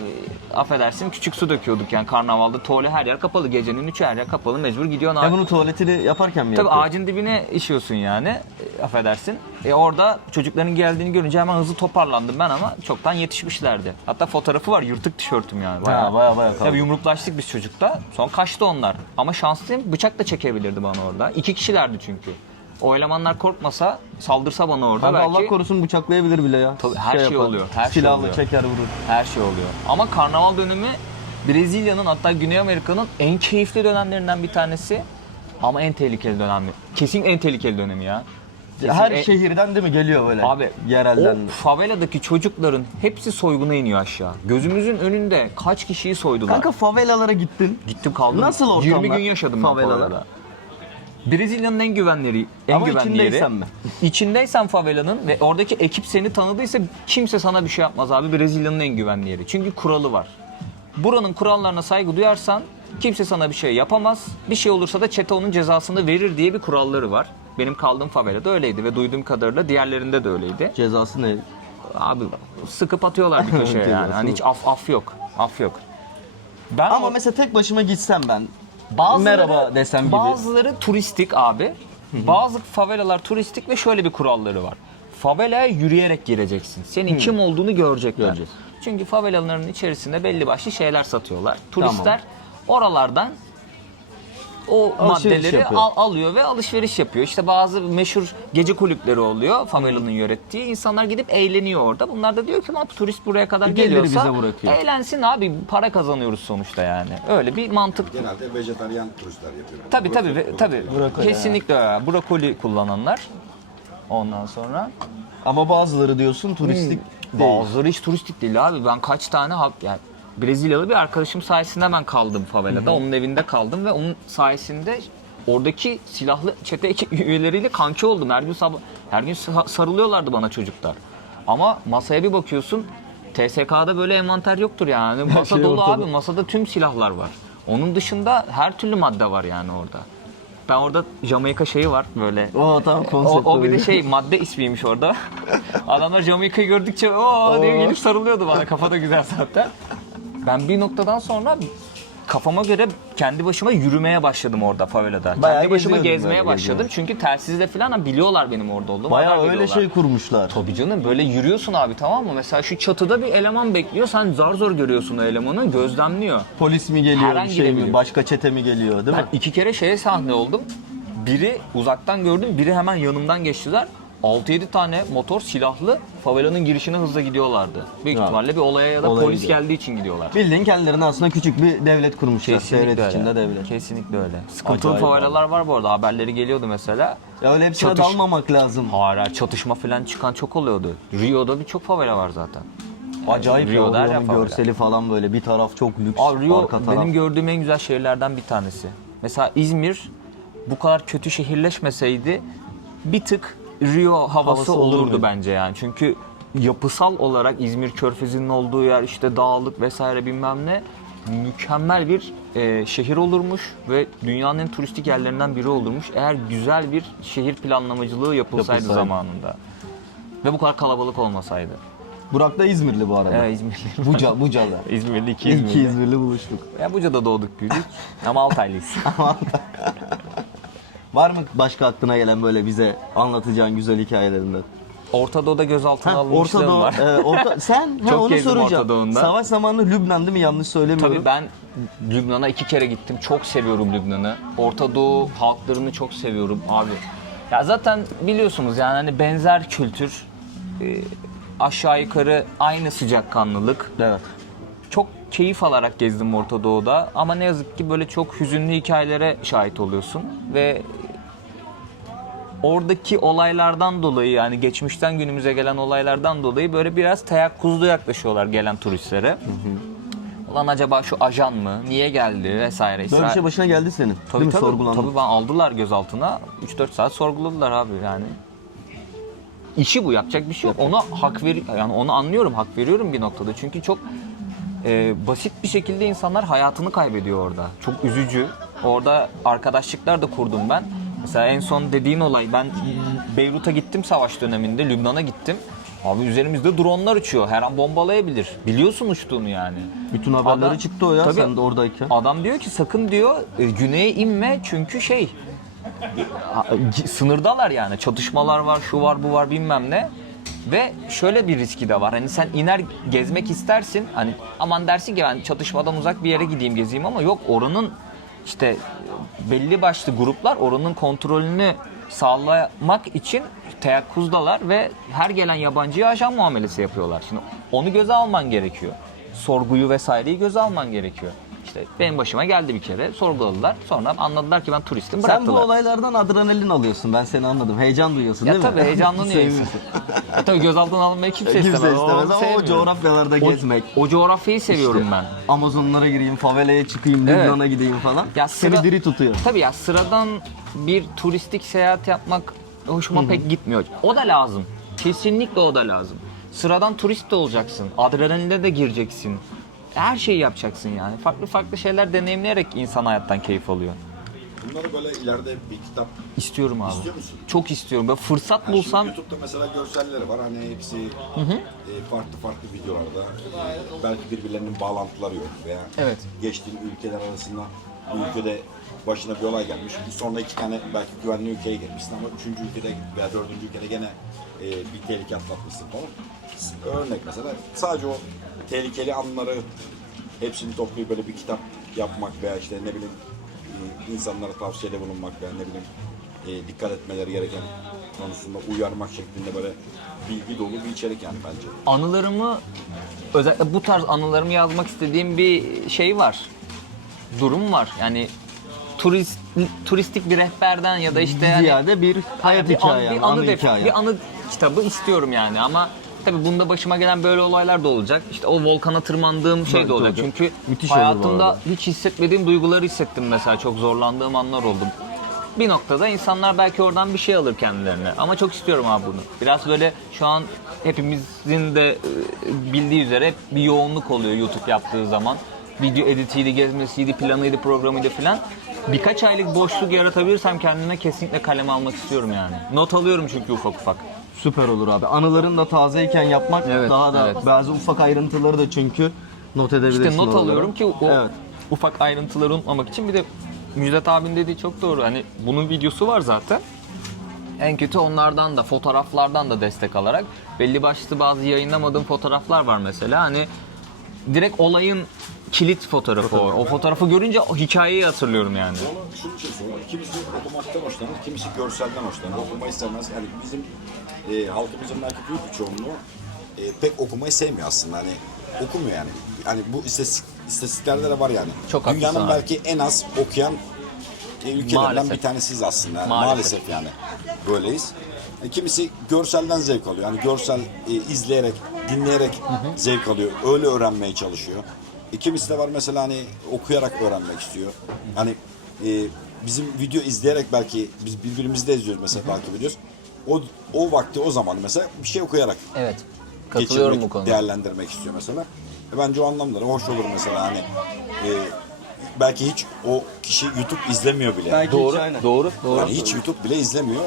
affedersin küçük su döküyorduk yani karnavalda tuvalet her yer kapalı. Gecenin 3'ü her yer kapalı mecbur gidiyorsun. Ya bunu tuvaletini yaparken mi Tabii yapıyor? ağacın dibine işiyorsun yani affedersin. Orada çocukların geldiğini görünce hemen hızlı toparlandım ben ama çoktan yetişmişlerdi. Hatta fotoğrafı var yırtık tişörtüm yani. Ha, baya kaldı. Tabii yumruklaştık biz çocukta. Sonra kaçtı onlar. Ama şanslıyım bıçak da çekebilirdi bana orada. 2 kişilerdi çünkü. O elemanlar korkmasa saldırsa bana orada Kanka belki Allah korusun bıçaklayabilir bile ya. Tabii, her şey yapar. oluyor, her şey Silahla oluyor. çeker vurur. her şey oluyor. Ama karnaval dönemi Brezilya'nın hatta Güney Amerika'nın en keyifli dönemlerinden bir tanesi. Ama en tehlikeli dönemi. Kesin en tehlikeli dönemi ya. Kesin Her en- şehirden değil mi geliyor böyle? Abi Yerelden. o faveladaki çocukların hepsi soyguna iniyor aşağı. Gözümüzün önünde kaç kişiyi soydular. Kanka favelalara gittin. Gittim kaldım. Nasıl ortamlar? 20 gün yaşadım ben Favelalar? favelada. Brezilya'nın en güvenli Ama güvenli içindeysen yeri. mi? İçindeysen favelanın ve oradaki ekip seni tanıdıysa kimse sana bir şey yapmaz abi. Brezilya'nın en güvenli yeri. Çünkü kuralı var. Buranın kurallarına saygı duyarsan kimse sana bir şey yapamaz. Bir şey olursa da çete onun cezasını verir diye bir kuralları var. Benim kaldığım favelada öyleydi ve duyduğum kadarıyla diğerlerinde de öyleydi. Cezası ne? Abi sıkıp atıyorlar bir köşeye yani. Hani hiç af yok. Af yok. Ben Ama o- mesela tek başıma gitsem ben. Bazıları- merhaba desem gibi. Bazıları turistik abi. Bazı favelalar turistik ve şöyle bir kuralları var. Favelaya yürüyerek gireceksin. Senin kim olduğunu görecekler. Göreceğiz. Çünkü favelaların içerisinde belli başlı şeyler satıyorlar. Turistler oralardan o Alışveriş maddeleri yapıyor. alıyor ve alışveriş yapıyor. İşte bazı meşhur gece kulüpleri oluyor favelanın yönettiği. İnsanlar gidip eğleniyor orada. Bunlar da diyor ki lan turist buraya kadar Geliri geliyorsa bize bırakıyor. eğlensin abi para kazanıyoruz sonuçta yani. Öyle bir mantık. Genelde vejetaryen turistler yapıyor. Tabii tabii. Brokoli, Kesinlikle öyle. Brokoli kullananlar. Ondan sonra Ama bazıları diyorsun turistik değil. bazıları hiç turistik değil abi. Ben kaç tane yani Brezilyalı bir arkadaşım sayesinde ben kaldım favelada. Onun evinde kaldım ve onun sayesinde oradaki silahlı çete üyeleriyle kanki oldum. Her gün sarılıyorlardı bana çocuklar. Ama masaya bir bakıyorsun TSK'da böyle envanter yoktur yani. Masa şey dolu ortada. abi. Masada tüm silahlar var. Onun dışında her türlü madde var yani orada. Ben orada Jamaika şeyi var böyle. O tam konsept. O bir de şey madde ismiymiş orada. Adamlar Jamaika'yı gördükçe o diye gelip sarılıyordu bana. Kafa da güzel zaten. Ben bir noktadan sonra kafama göre kendi başıma yürümeye başladım orada favelada. Bayağı Kendi başıma geziyordun gezmeye böyle, başladım. Çünkü telsizle falan biliyorlar benim orada olduğumu. Bayağı haber öyle veriyorlar. şey kurmuşlar. Tabii canım böyle yürüyorsun abi tamam mı? Mesela şu çatıda bir eleman bekliyor. Sen zar zor görüyorsun o elemanı. Gözlemliyor. Polis mi geliyor, Her an bir şey mi, gidebiliyor. başka çete mi geliyor değil mi? Ben 2 kere şeye sahne oldum. Biri uzaktan gördüm, biri hemen yanımdan geçtiler. 6-7 tane motor silahlı favelanın girişine hızla gidiyorlardı. Büyük Ha. ihtimalle bir olaya ya da Olaya polis gidiyor. geldiği için gidiyorlar. Bildiğin kendilerine aslında küçük bir devlet kurmuşlar. Devlet içinde devlet. Kesinlikle öyle. Sıkıntılı Acayip favelalar var bu arada. Haberleri geliyordu mesela. Ya öyle hepsine Çatış- dalmamak lazım. Hala çatışma falan çıkan çok oluyordu. Rio'da birçok favela var zaten. Acayip ya, Rio'da her yer oranın favela. görseli falan böyle bir taraf çok lüks, Abi Rio arka taraf. benim gördüğüm en güzel şehirlerden bir tanesi. Mesela İzmir bu kadar kötü şehirleşmeseydi bir tık Rio havası olur olurdu muydu? bence yani. Çünkü yapısal olarak İzmir Körfezi'nin olduğu yer işte dağlık vesaire bilmem ne mükemmel bir şehir olurmuş ve dünyanın en turistik yerlerinden biri olurmuş. Eğer güzel bir şehir planlamacılığı yapılsaydı zamanında. Ve bu kadar kalabalık olmasaydı. Burak da İzmirli bu arada. Evet İzmirli. Buca'da. İzmirli, iki İzmirli. İki İzmirli buluştuk. Ya Buca'da doğduk büyüdük ama Altaylıyız. Var mı başka aklına gelen böyle bize anlatacağın güzel hikayelerinden? Orta Doğu'da gözaltına Orta alınmışlığım Doğu, var. sen Çok onu gezdim soracağım. Orta Doğu'nda. Savaş zamanı Lübnan değil mi? Yanlış söylemiyorum. Tabii ben Lübnan'a 2 kere gittim. Çok seviyorum Lübnan'ı. Orta Doğu halklarını çok seviyorum abi. Ya zaten biliyorsunuz yani hani benzer kültür, aşağı yukarı aynı sıcakkanlılık. Evet. Çok keyif alarak gezdim Orta Doğu'da ama ne yazık ki böyle çok hüzünlü hikayelere şahit oluyorsun ve oradaki olaylardan dolayı yani geçmişten günümüze gelen olaylardan dolayı böyle biraz teyakkuzlu yaklaşıyorlar gelen turistlere. Ulan acaba şu ajan mı? Niye geldi vesaire. Böyle bir şey başına geldi senin. Tabii değil mi? tabii. Sorgulandın. Tabii ben aldılar gözaltına. 3-4 saat sorguladılar abi yani. İşi bu, yapacak bir şey yok. Ona hak yani onu anlıyorum, hak veriyorum bir noktada. Çünkü çok basit bir şekilde insanlar hayatını kaybediyor orada. Çok üzücü. Orada arkadaşlıklar da kurdum ben. Mesela en son dediğin olay, ben Beyrut'a gittim savaş döneminde, Lübnan'a gittim. Abi üzerimizde dronlar uçuyor. Her an bombalayabilir. Biliyorsun uçtuğunu yani. Bütün haberleri Adam- çıktı o ya Tabii. sen de oradayken. Adam diyor ki sakın diyor güneye inme çünkü sınırdalar yani. Çatışmalar var, şu var, bu var bilmem ne. Ve şöyle bir riski de var. Hani sen iner gezmek istersin. Hani aman dersin ki ben çatışmadan uzak bir yere gideyim gezeyim ama yok oranın işte belli başlı gruplar oranın kontrolünü sağlamak için teyakkuzdalar ve her gelen yabancıya ajan muamelesi yapıyorlar. Şimdi onu göze alman gerekiyor. Sorguyu vesaireyi göze alman gerekiyor. İşte benim başıma geldi bir kere. Sorguladılar. Sonra anladılar ki ben turistim. Sen Bıraktılar. bu olaylardan adrenalin alıyorsun. Ben seni anladım. Heyecan duyuyorsun Ya değil mi? tabii heyecanlanıyor insan. Sevmiyorsun. Tabii gözaltına alınmayı kimse Kimse istemez. istemez ama o sevmiyorum. coğrafyalarda gezmek. O coğrafyayı seviyorum ben. Amazonlara gireyim, favelaya çıkayım, Evet. Lübnan'a gideyim falan. Ya Seni diri tutuyor. Tabii ya sıradan bir turistik seyahat yapmak hoşuma pek gitmiyor. O da lazım. Kesinlikle o da lazım. Sıradan turist de olacaksın. Adrenaline de gireceksin. Her şeyi yapacaksın yani. Farklı farklı şeyler deneyimleyerek insan hayattan keyif alıyor. Bunları böyle ileride bir kitap İstiyorum abi. İstiyor musun? Çok istiyorum. Böyle fırsat Yani bulsam şimdi YouTube'da mesela görselleri var. Hani hepsi farklı farklı videolarda. Belki birbirlerinin bağlantıları yok veya Evet. geçtiğin ülkeler arasında bu ülkede başına bir olay gelmiş. Sonra 2 tane belki güvenli ülkeye girmişsin ama 3. ülkede veya 4. ülkede gene bir tehlike atlatmışsın falan. Örnek mesela sadece o tehlikeli anları hepsini toplayıp böyle bir kitap yapmak veya işte ne bileyim insanlara tavsiyede bulunmak veya ne bileyim dikkat etmeleri gereken konusunda uyarmak şeklinde böyle bilgi dolu bir içerik yani bence. anılarımı özellikle bu tarz anılarımı yazmak istediğim bir şey var. Durum var. Yani turistik bir rehberden ya da işte yani Ziyade bir hayat hikayesi, bir anı, hikaye. bir anı kitabı istiyorum yani ama tabii bunda başıma gelen böyle olaylar da olacak. İşte o volkana tırmandığım şey de olacak. olacak. Çünkü Müthiş olur bu hayatımda arada. hiç hissetmediğim duyguları hissettim mesela. Çok zorlandığım anlar oldu. Bir noktada insanlar belki oradan bir şey alır kendilerine. Ama çok istiyorum abi bunu. Biraz böyle şu an hepimizin de bildiği üzere hep bir yoğunluk oluyor YouTube yaptığı zaman. Video editiydi, gezmesiydi, planıydı, programıydı filan. Birkaç aylık boşluk yaratabilirsem kendime kesinlikle kaleme almak istiyorum yani. Not alıyorum çünkü ufak ufak. Süper olur abi. Anıların da tazeyken yapmak Evet, daha da evet. bazı ufak ayrıntıları da çünkü not edebilirsin. İşte not oralara. alıyorum ki o Evet. ufak ayrıntıları unutmamak için. Bir de Müjdat abinin dediği çok doğru. Hani bunun videosu var zaten. En kötü onlardan da, fotoğraflardan da destek alarak belli başlı bazı yayınlamadığım fotoğraflar var mesela. Hani direkt olayın kilit fotoğrafı o. O fotoğrafı görünce o hikayeyi hatırlıyorum yani. Onu şunun için soruyorum. Kimisi okumaktan hoşlanır, kimisi görselden hoşlanır. Okumayı sevmez. Yani bizim halkımızın belki büyük bir çoğunluğu pek okumayı sevmiyor aslında. Hani okumuyor yani. Hani bu istatistiklerde de var yani. Çok haklısın Dünyanın abi. belki en az okuyan ülkelerden Maalesef. bir tanesiyiz aslında. Yani Maalesef. maalesef yani böyleyiz. Kimisi görselden zevk alıyor. Yani görsel izleyerek, dinleyerek zevk alıyor. Öyle öğrenmeye çalışıyor. Kimisi de var mesela hani okuyarak öğrenmek istiyor. Hani bizim video izleyerek belki biz birbirimizi de izliyoruz mesela takip ediyoruz. O vakti o zaman mesela bir şey okuyarak Evet. Katılıyorum geçirmek, bu konuda. değerlendirmek istiyor mesela. Bence o anlamda da hoş olur mesela hani belki hiç o kişi YouTube izlemiyor bile. Belki Doğru, hiç aynen. doğru. Yani hiç YouTube bile izlemiyor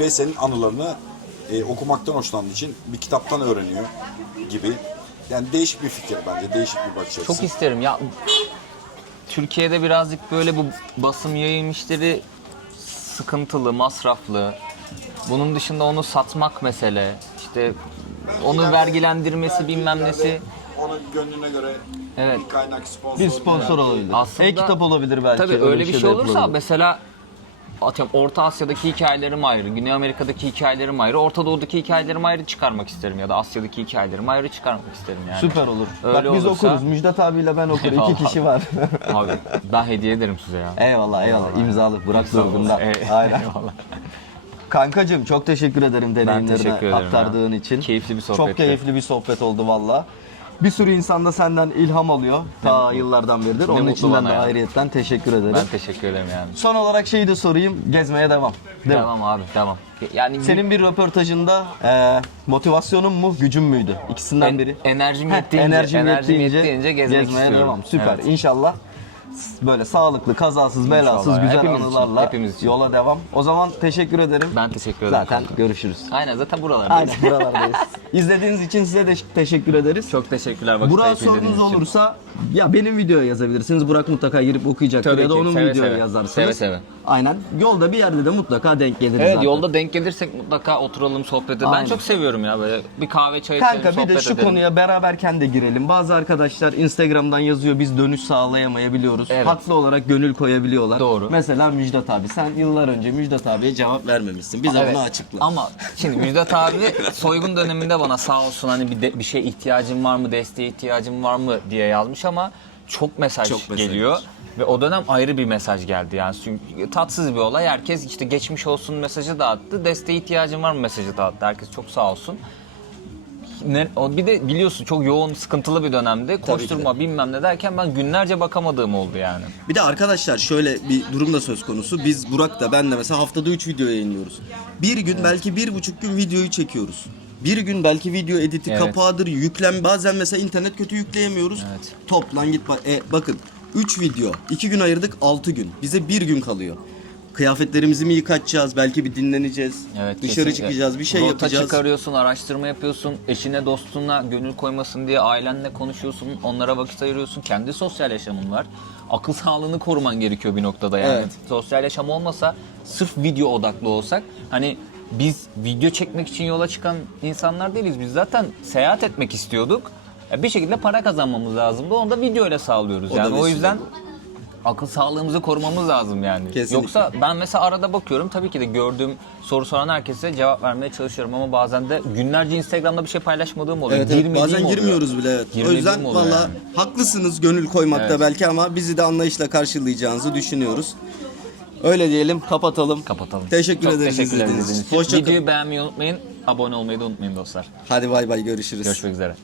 ve senin anılarını okumaktan hoşlandığı için bir kitaptan öğreniyor gibi. Yani değişik bir fikir bence, değişik bir bakış açısı. Çok isterim ya. Türkiye'de birazcık böyle bu basım yayın işleri sıkıntılı, masraflı. Bunun dışında onu satmak mesele. İşte onu vergilendirmesi bilmem nesi. Onun gönlüne göre Evet. bir kaynak sponsor. Bir sponsor olabilir. Aslında- E-kitap olabilir belki. Tabii öyle bir şey şeyler olursa yapılabilir. mesela atıyorum Orta Asya'daki hikayelerim ayrı, Güney Amerika'daki hikayelerim ayrı, Orta Doğu'daki hikayelerimi ayrı çıkarmak isterim ya da Asya'daki hikayelerimi ayrı çıkarmak isterim yani. Süper olur. Öyle Bak biz olursa- okuruz. Müjdat abiyle ben okurum. Eyvallah. 2 kişi var. Abi ben hediye ederim size ya. Eyvallah eyvallah. İmzalı. Burak Durgun'dan. Aynen. Eyvallah. Kankacığım çok teşekkür ederim deneyimlerini teşekkür ederim aktardığın ya. için. Keyifli bir Çok sohbetti. keyifli bir sohbet oldu valla. Bir sürü insan da senden ilham alıyor. Ta yıllardan beridir. Onun mutlu için ben bana de ya. ayrıyetten teşekkür ederim. Ben teşekkür ederim yani. Son olarak şeyi de sorayım. Gezmeye devam. Değil mi? Devam abi, devam. Yani Senin bir röportajında motivasyonun mu, gücün müydü? İkisinden biri. enerjim Heh, yettiğince, enerjim yettiğince gezmek gezmeye istiyorum. devam. Süper. Evet. İnşallah böyle sağlıklı, kazasız, belasız, İnşallah. güzel Hepimiz için, anılarla hepimiz için. yola devam. O zaman teşekkür ederim. Ben teşekkür ederim. Zaten kanka. görüşürüz. Aynen zaten buralardayız. Aynen buralardayız. İzlediğiniz için size de teşekkür ederiz. Çok teşekkürler vakit Burak'a ayırıp izlediğiniz sorunuz için. olursa ya benim videoya yazabilirsiniz. Burak mutlaka girip okuyacaktır Tabii ya da ki, onun seve videoya seve. yazarsınız. Seve seve. Aynen. Yolda bir yerde de mutlaka denk geliriz Evet zaten. yolda denk gelirsek mutlaka oturalım sohbet edelim. Ben Aynen. çok seviyorum ya böyle bir kahve çay içelim Kanka sohbet bir de şu edelim. konuya beraberken de girelim. Bazı arkadaşlar Instagram'dan yazıyor biz dönüş sağlayamayabiliyoruz. Evet. Haklı olarak gönül koyabiliyorlar. Doğru. Mesela Müjdat abi sen yıllar önce Müjdat abiye cevap vermemişsin. Bize Evet. bunu açıkla. Ama şimdi Müjdat abi soygun döneminde bana sağ olsun hani bir şey ihtiyacın var mı, desteğe ihtiyacın var mı diye yazmış ama çok mesaj geliyor. Ve o dönem ayrı bir mesaj geldi yani çünkü tatsız bir olay. Herkes işte geçmiş olsun mesajı dağıttı. Desteğe ihtiyacın var mı mesajı dağıttı. Herkes çok sağ olsun. Bir de biliyorsun çok yoğun, sıkıntılı bir dönemde koşturma bilmem ne derken ben günlerce bakamadığım oldu yani. Bir de arkadaşlar şöyle bir durum da söz konusu. Biz Burak da ben de mesela haftada 3 video yayınlıyoruz. Bir gün belki 1,5 gün videoyu çekiyoruz. Bir gün belki video editi Evet. kapağıdır, yüklem bazen mesela internet kötü yükleyemiyoruz. Evet. Toplan git bak. Bakın 3 video 2 gün ayırdık 6 gün. Bize 1 gün kalıyor. Kıyafetlerimizi mi yıkatacağız? Belki bir dinleneceğiz. Evet, Dışarı kesinlikle. çıkacağız, bir şey Rota yapacağız. çıkarıyorsun, araştırma yapıyorsun, eşine dostuna gönül koymasın diye ailenle konuşuyorsun, onlara vakit ayırıyorsun, kendi sosyal yaşamın var. Akıl sağlığını koruman gerekiyor bir noktada yani. Evet. Sosyal yaşam olmasa, sırf video odaklı olsak, hani biz video çekmek için yola çıkan insanlar değiliz. Biz zaten seyahat etmek istiyorduk. Bir şekilde para kazanmamız lazımdı. Onu da video ile sağlıyoruz. O da Yani o vesile yüzden bu. akıl sağlığımızı korumamız lazım yani. Kesinlikle. Yoksa ben mesela arada bakıyorum tabii ki de gördüğüm soru soran herkese cevap vermeye çalışıyorum ama bazen de günlerce Instagram'da bir şey paylaşmadığım oluyor. Evet, evet. Girmediğim Bazen oluyor. girmiyoruz bile evet. O Girmediğim yüzden oluyor valla yani. haklısınız gönül koymakta Evet. belki ama bizi de anlayışla karşılayacağınızı düşünüyoruz. Öyle diyelim kapatalım. Kapatalım. Teşekkür Çok ederiz teşekkürler izlediğiniz izlediğiniz için. için. Hoşça kalın. Videoyu beğenmeyi unutmayın. Abone olmayı da unutmayın dostlar. Hadi bay bay görüşürüz. Görüşmek üzere.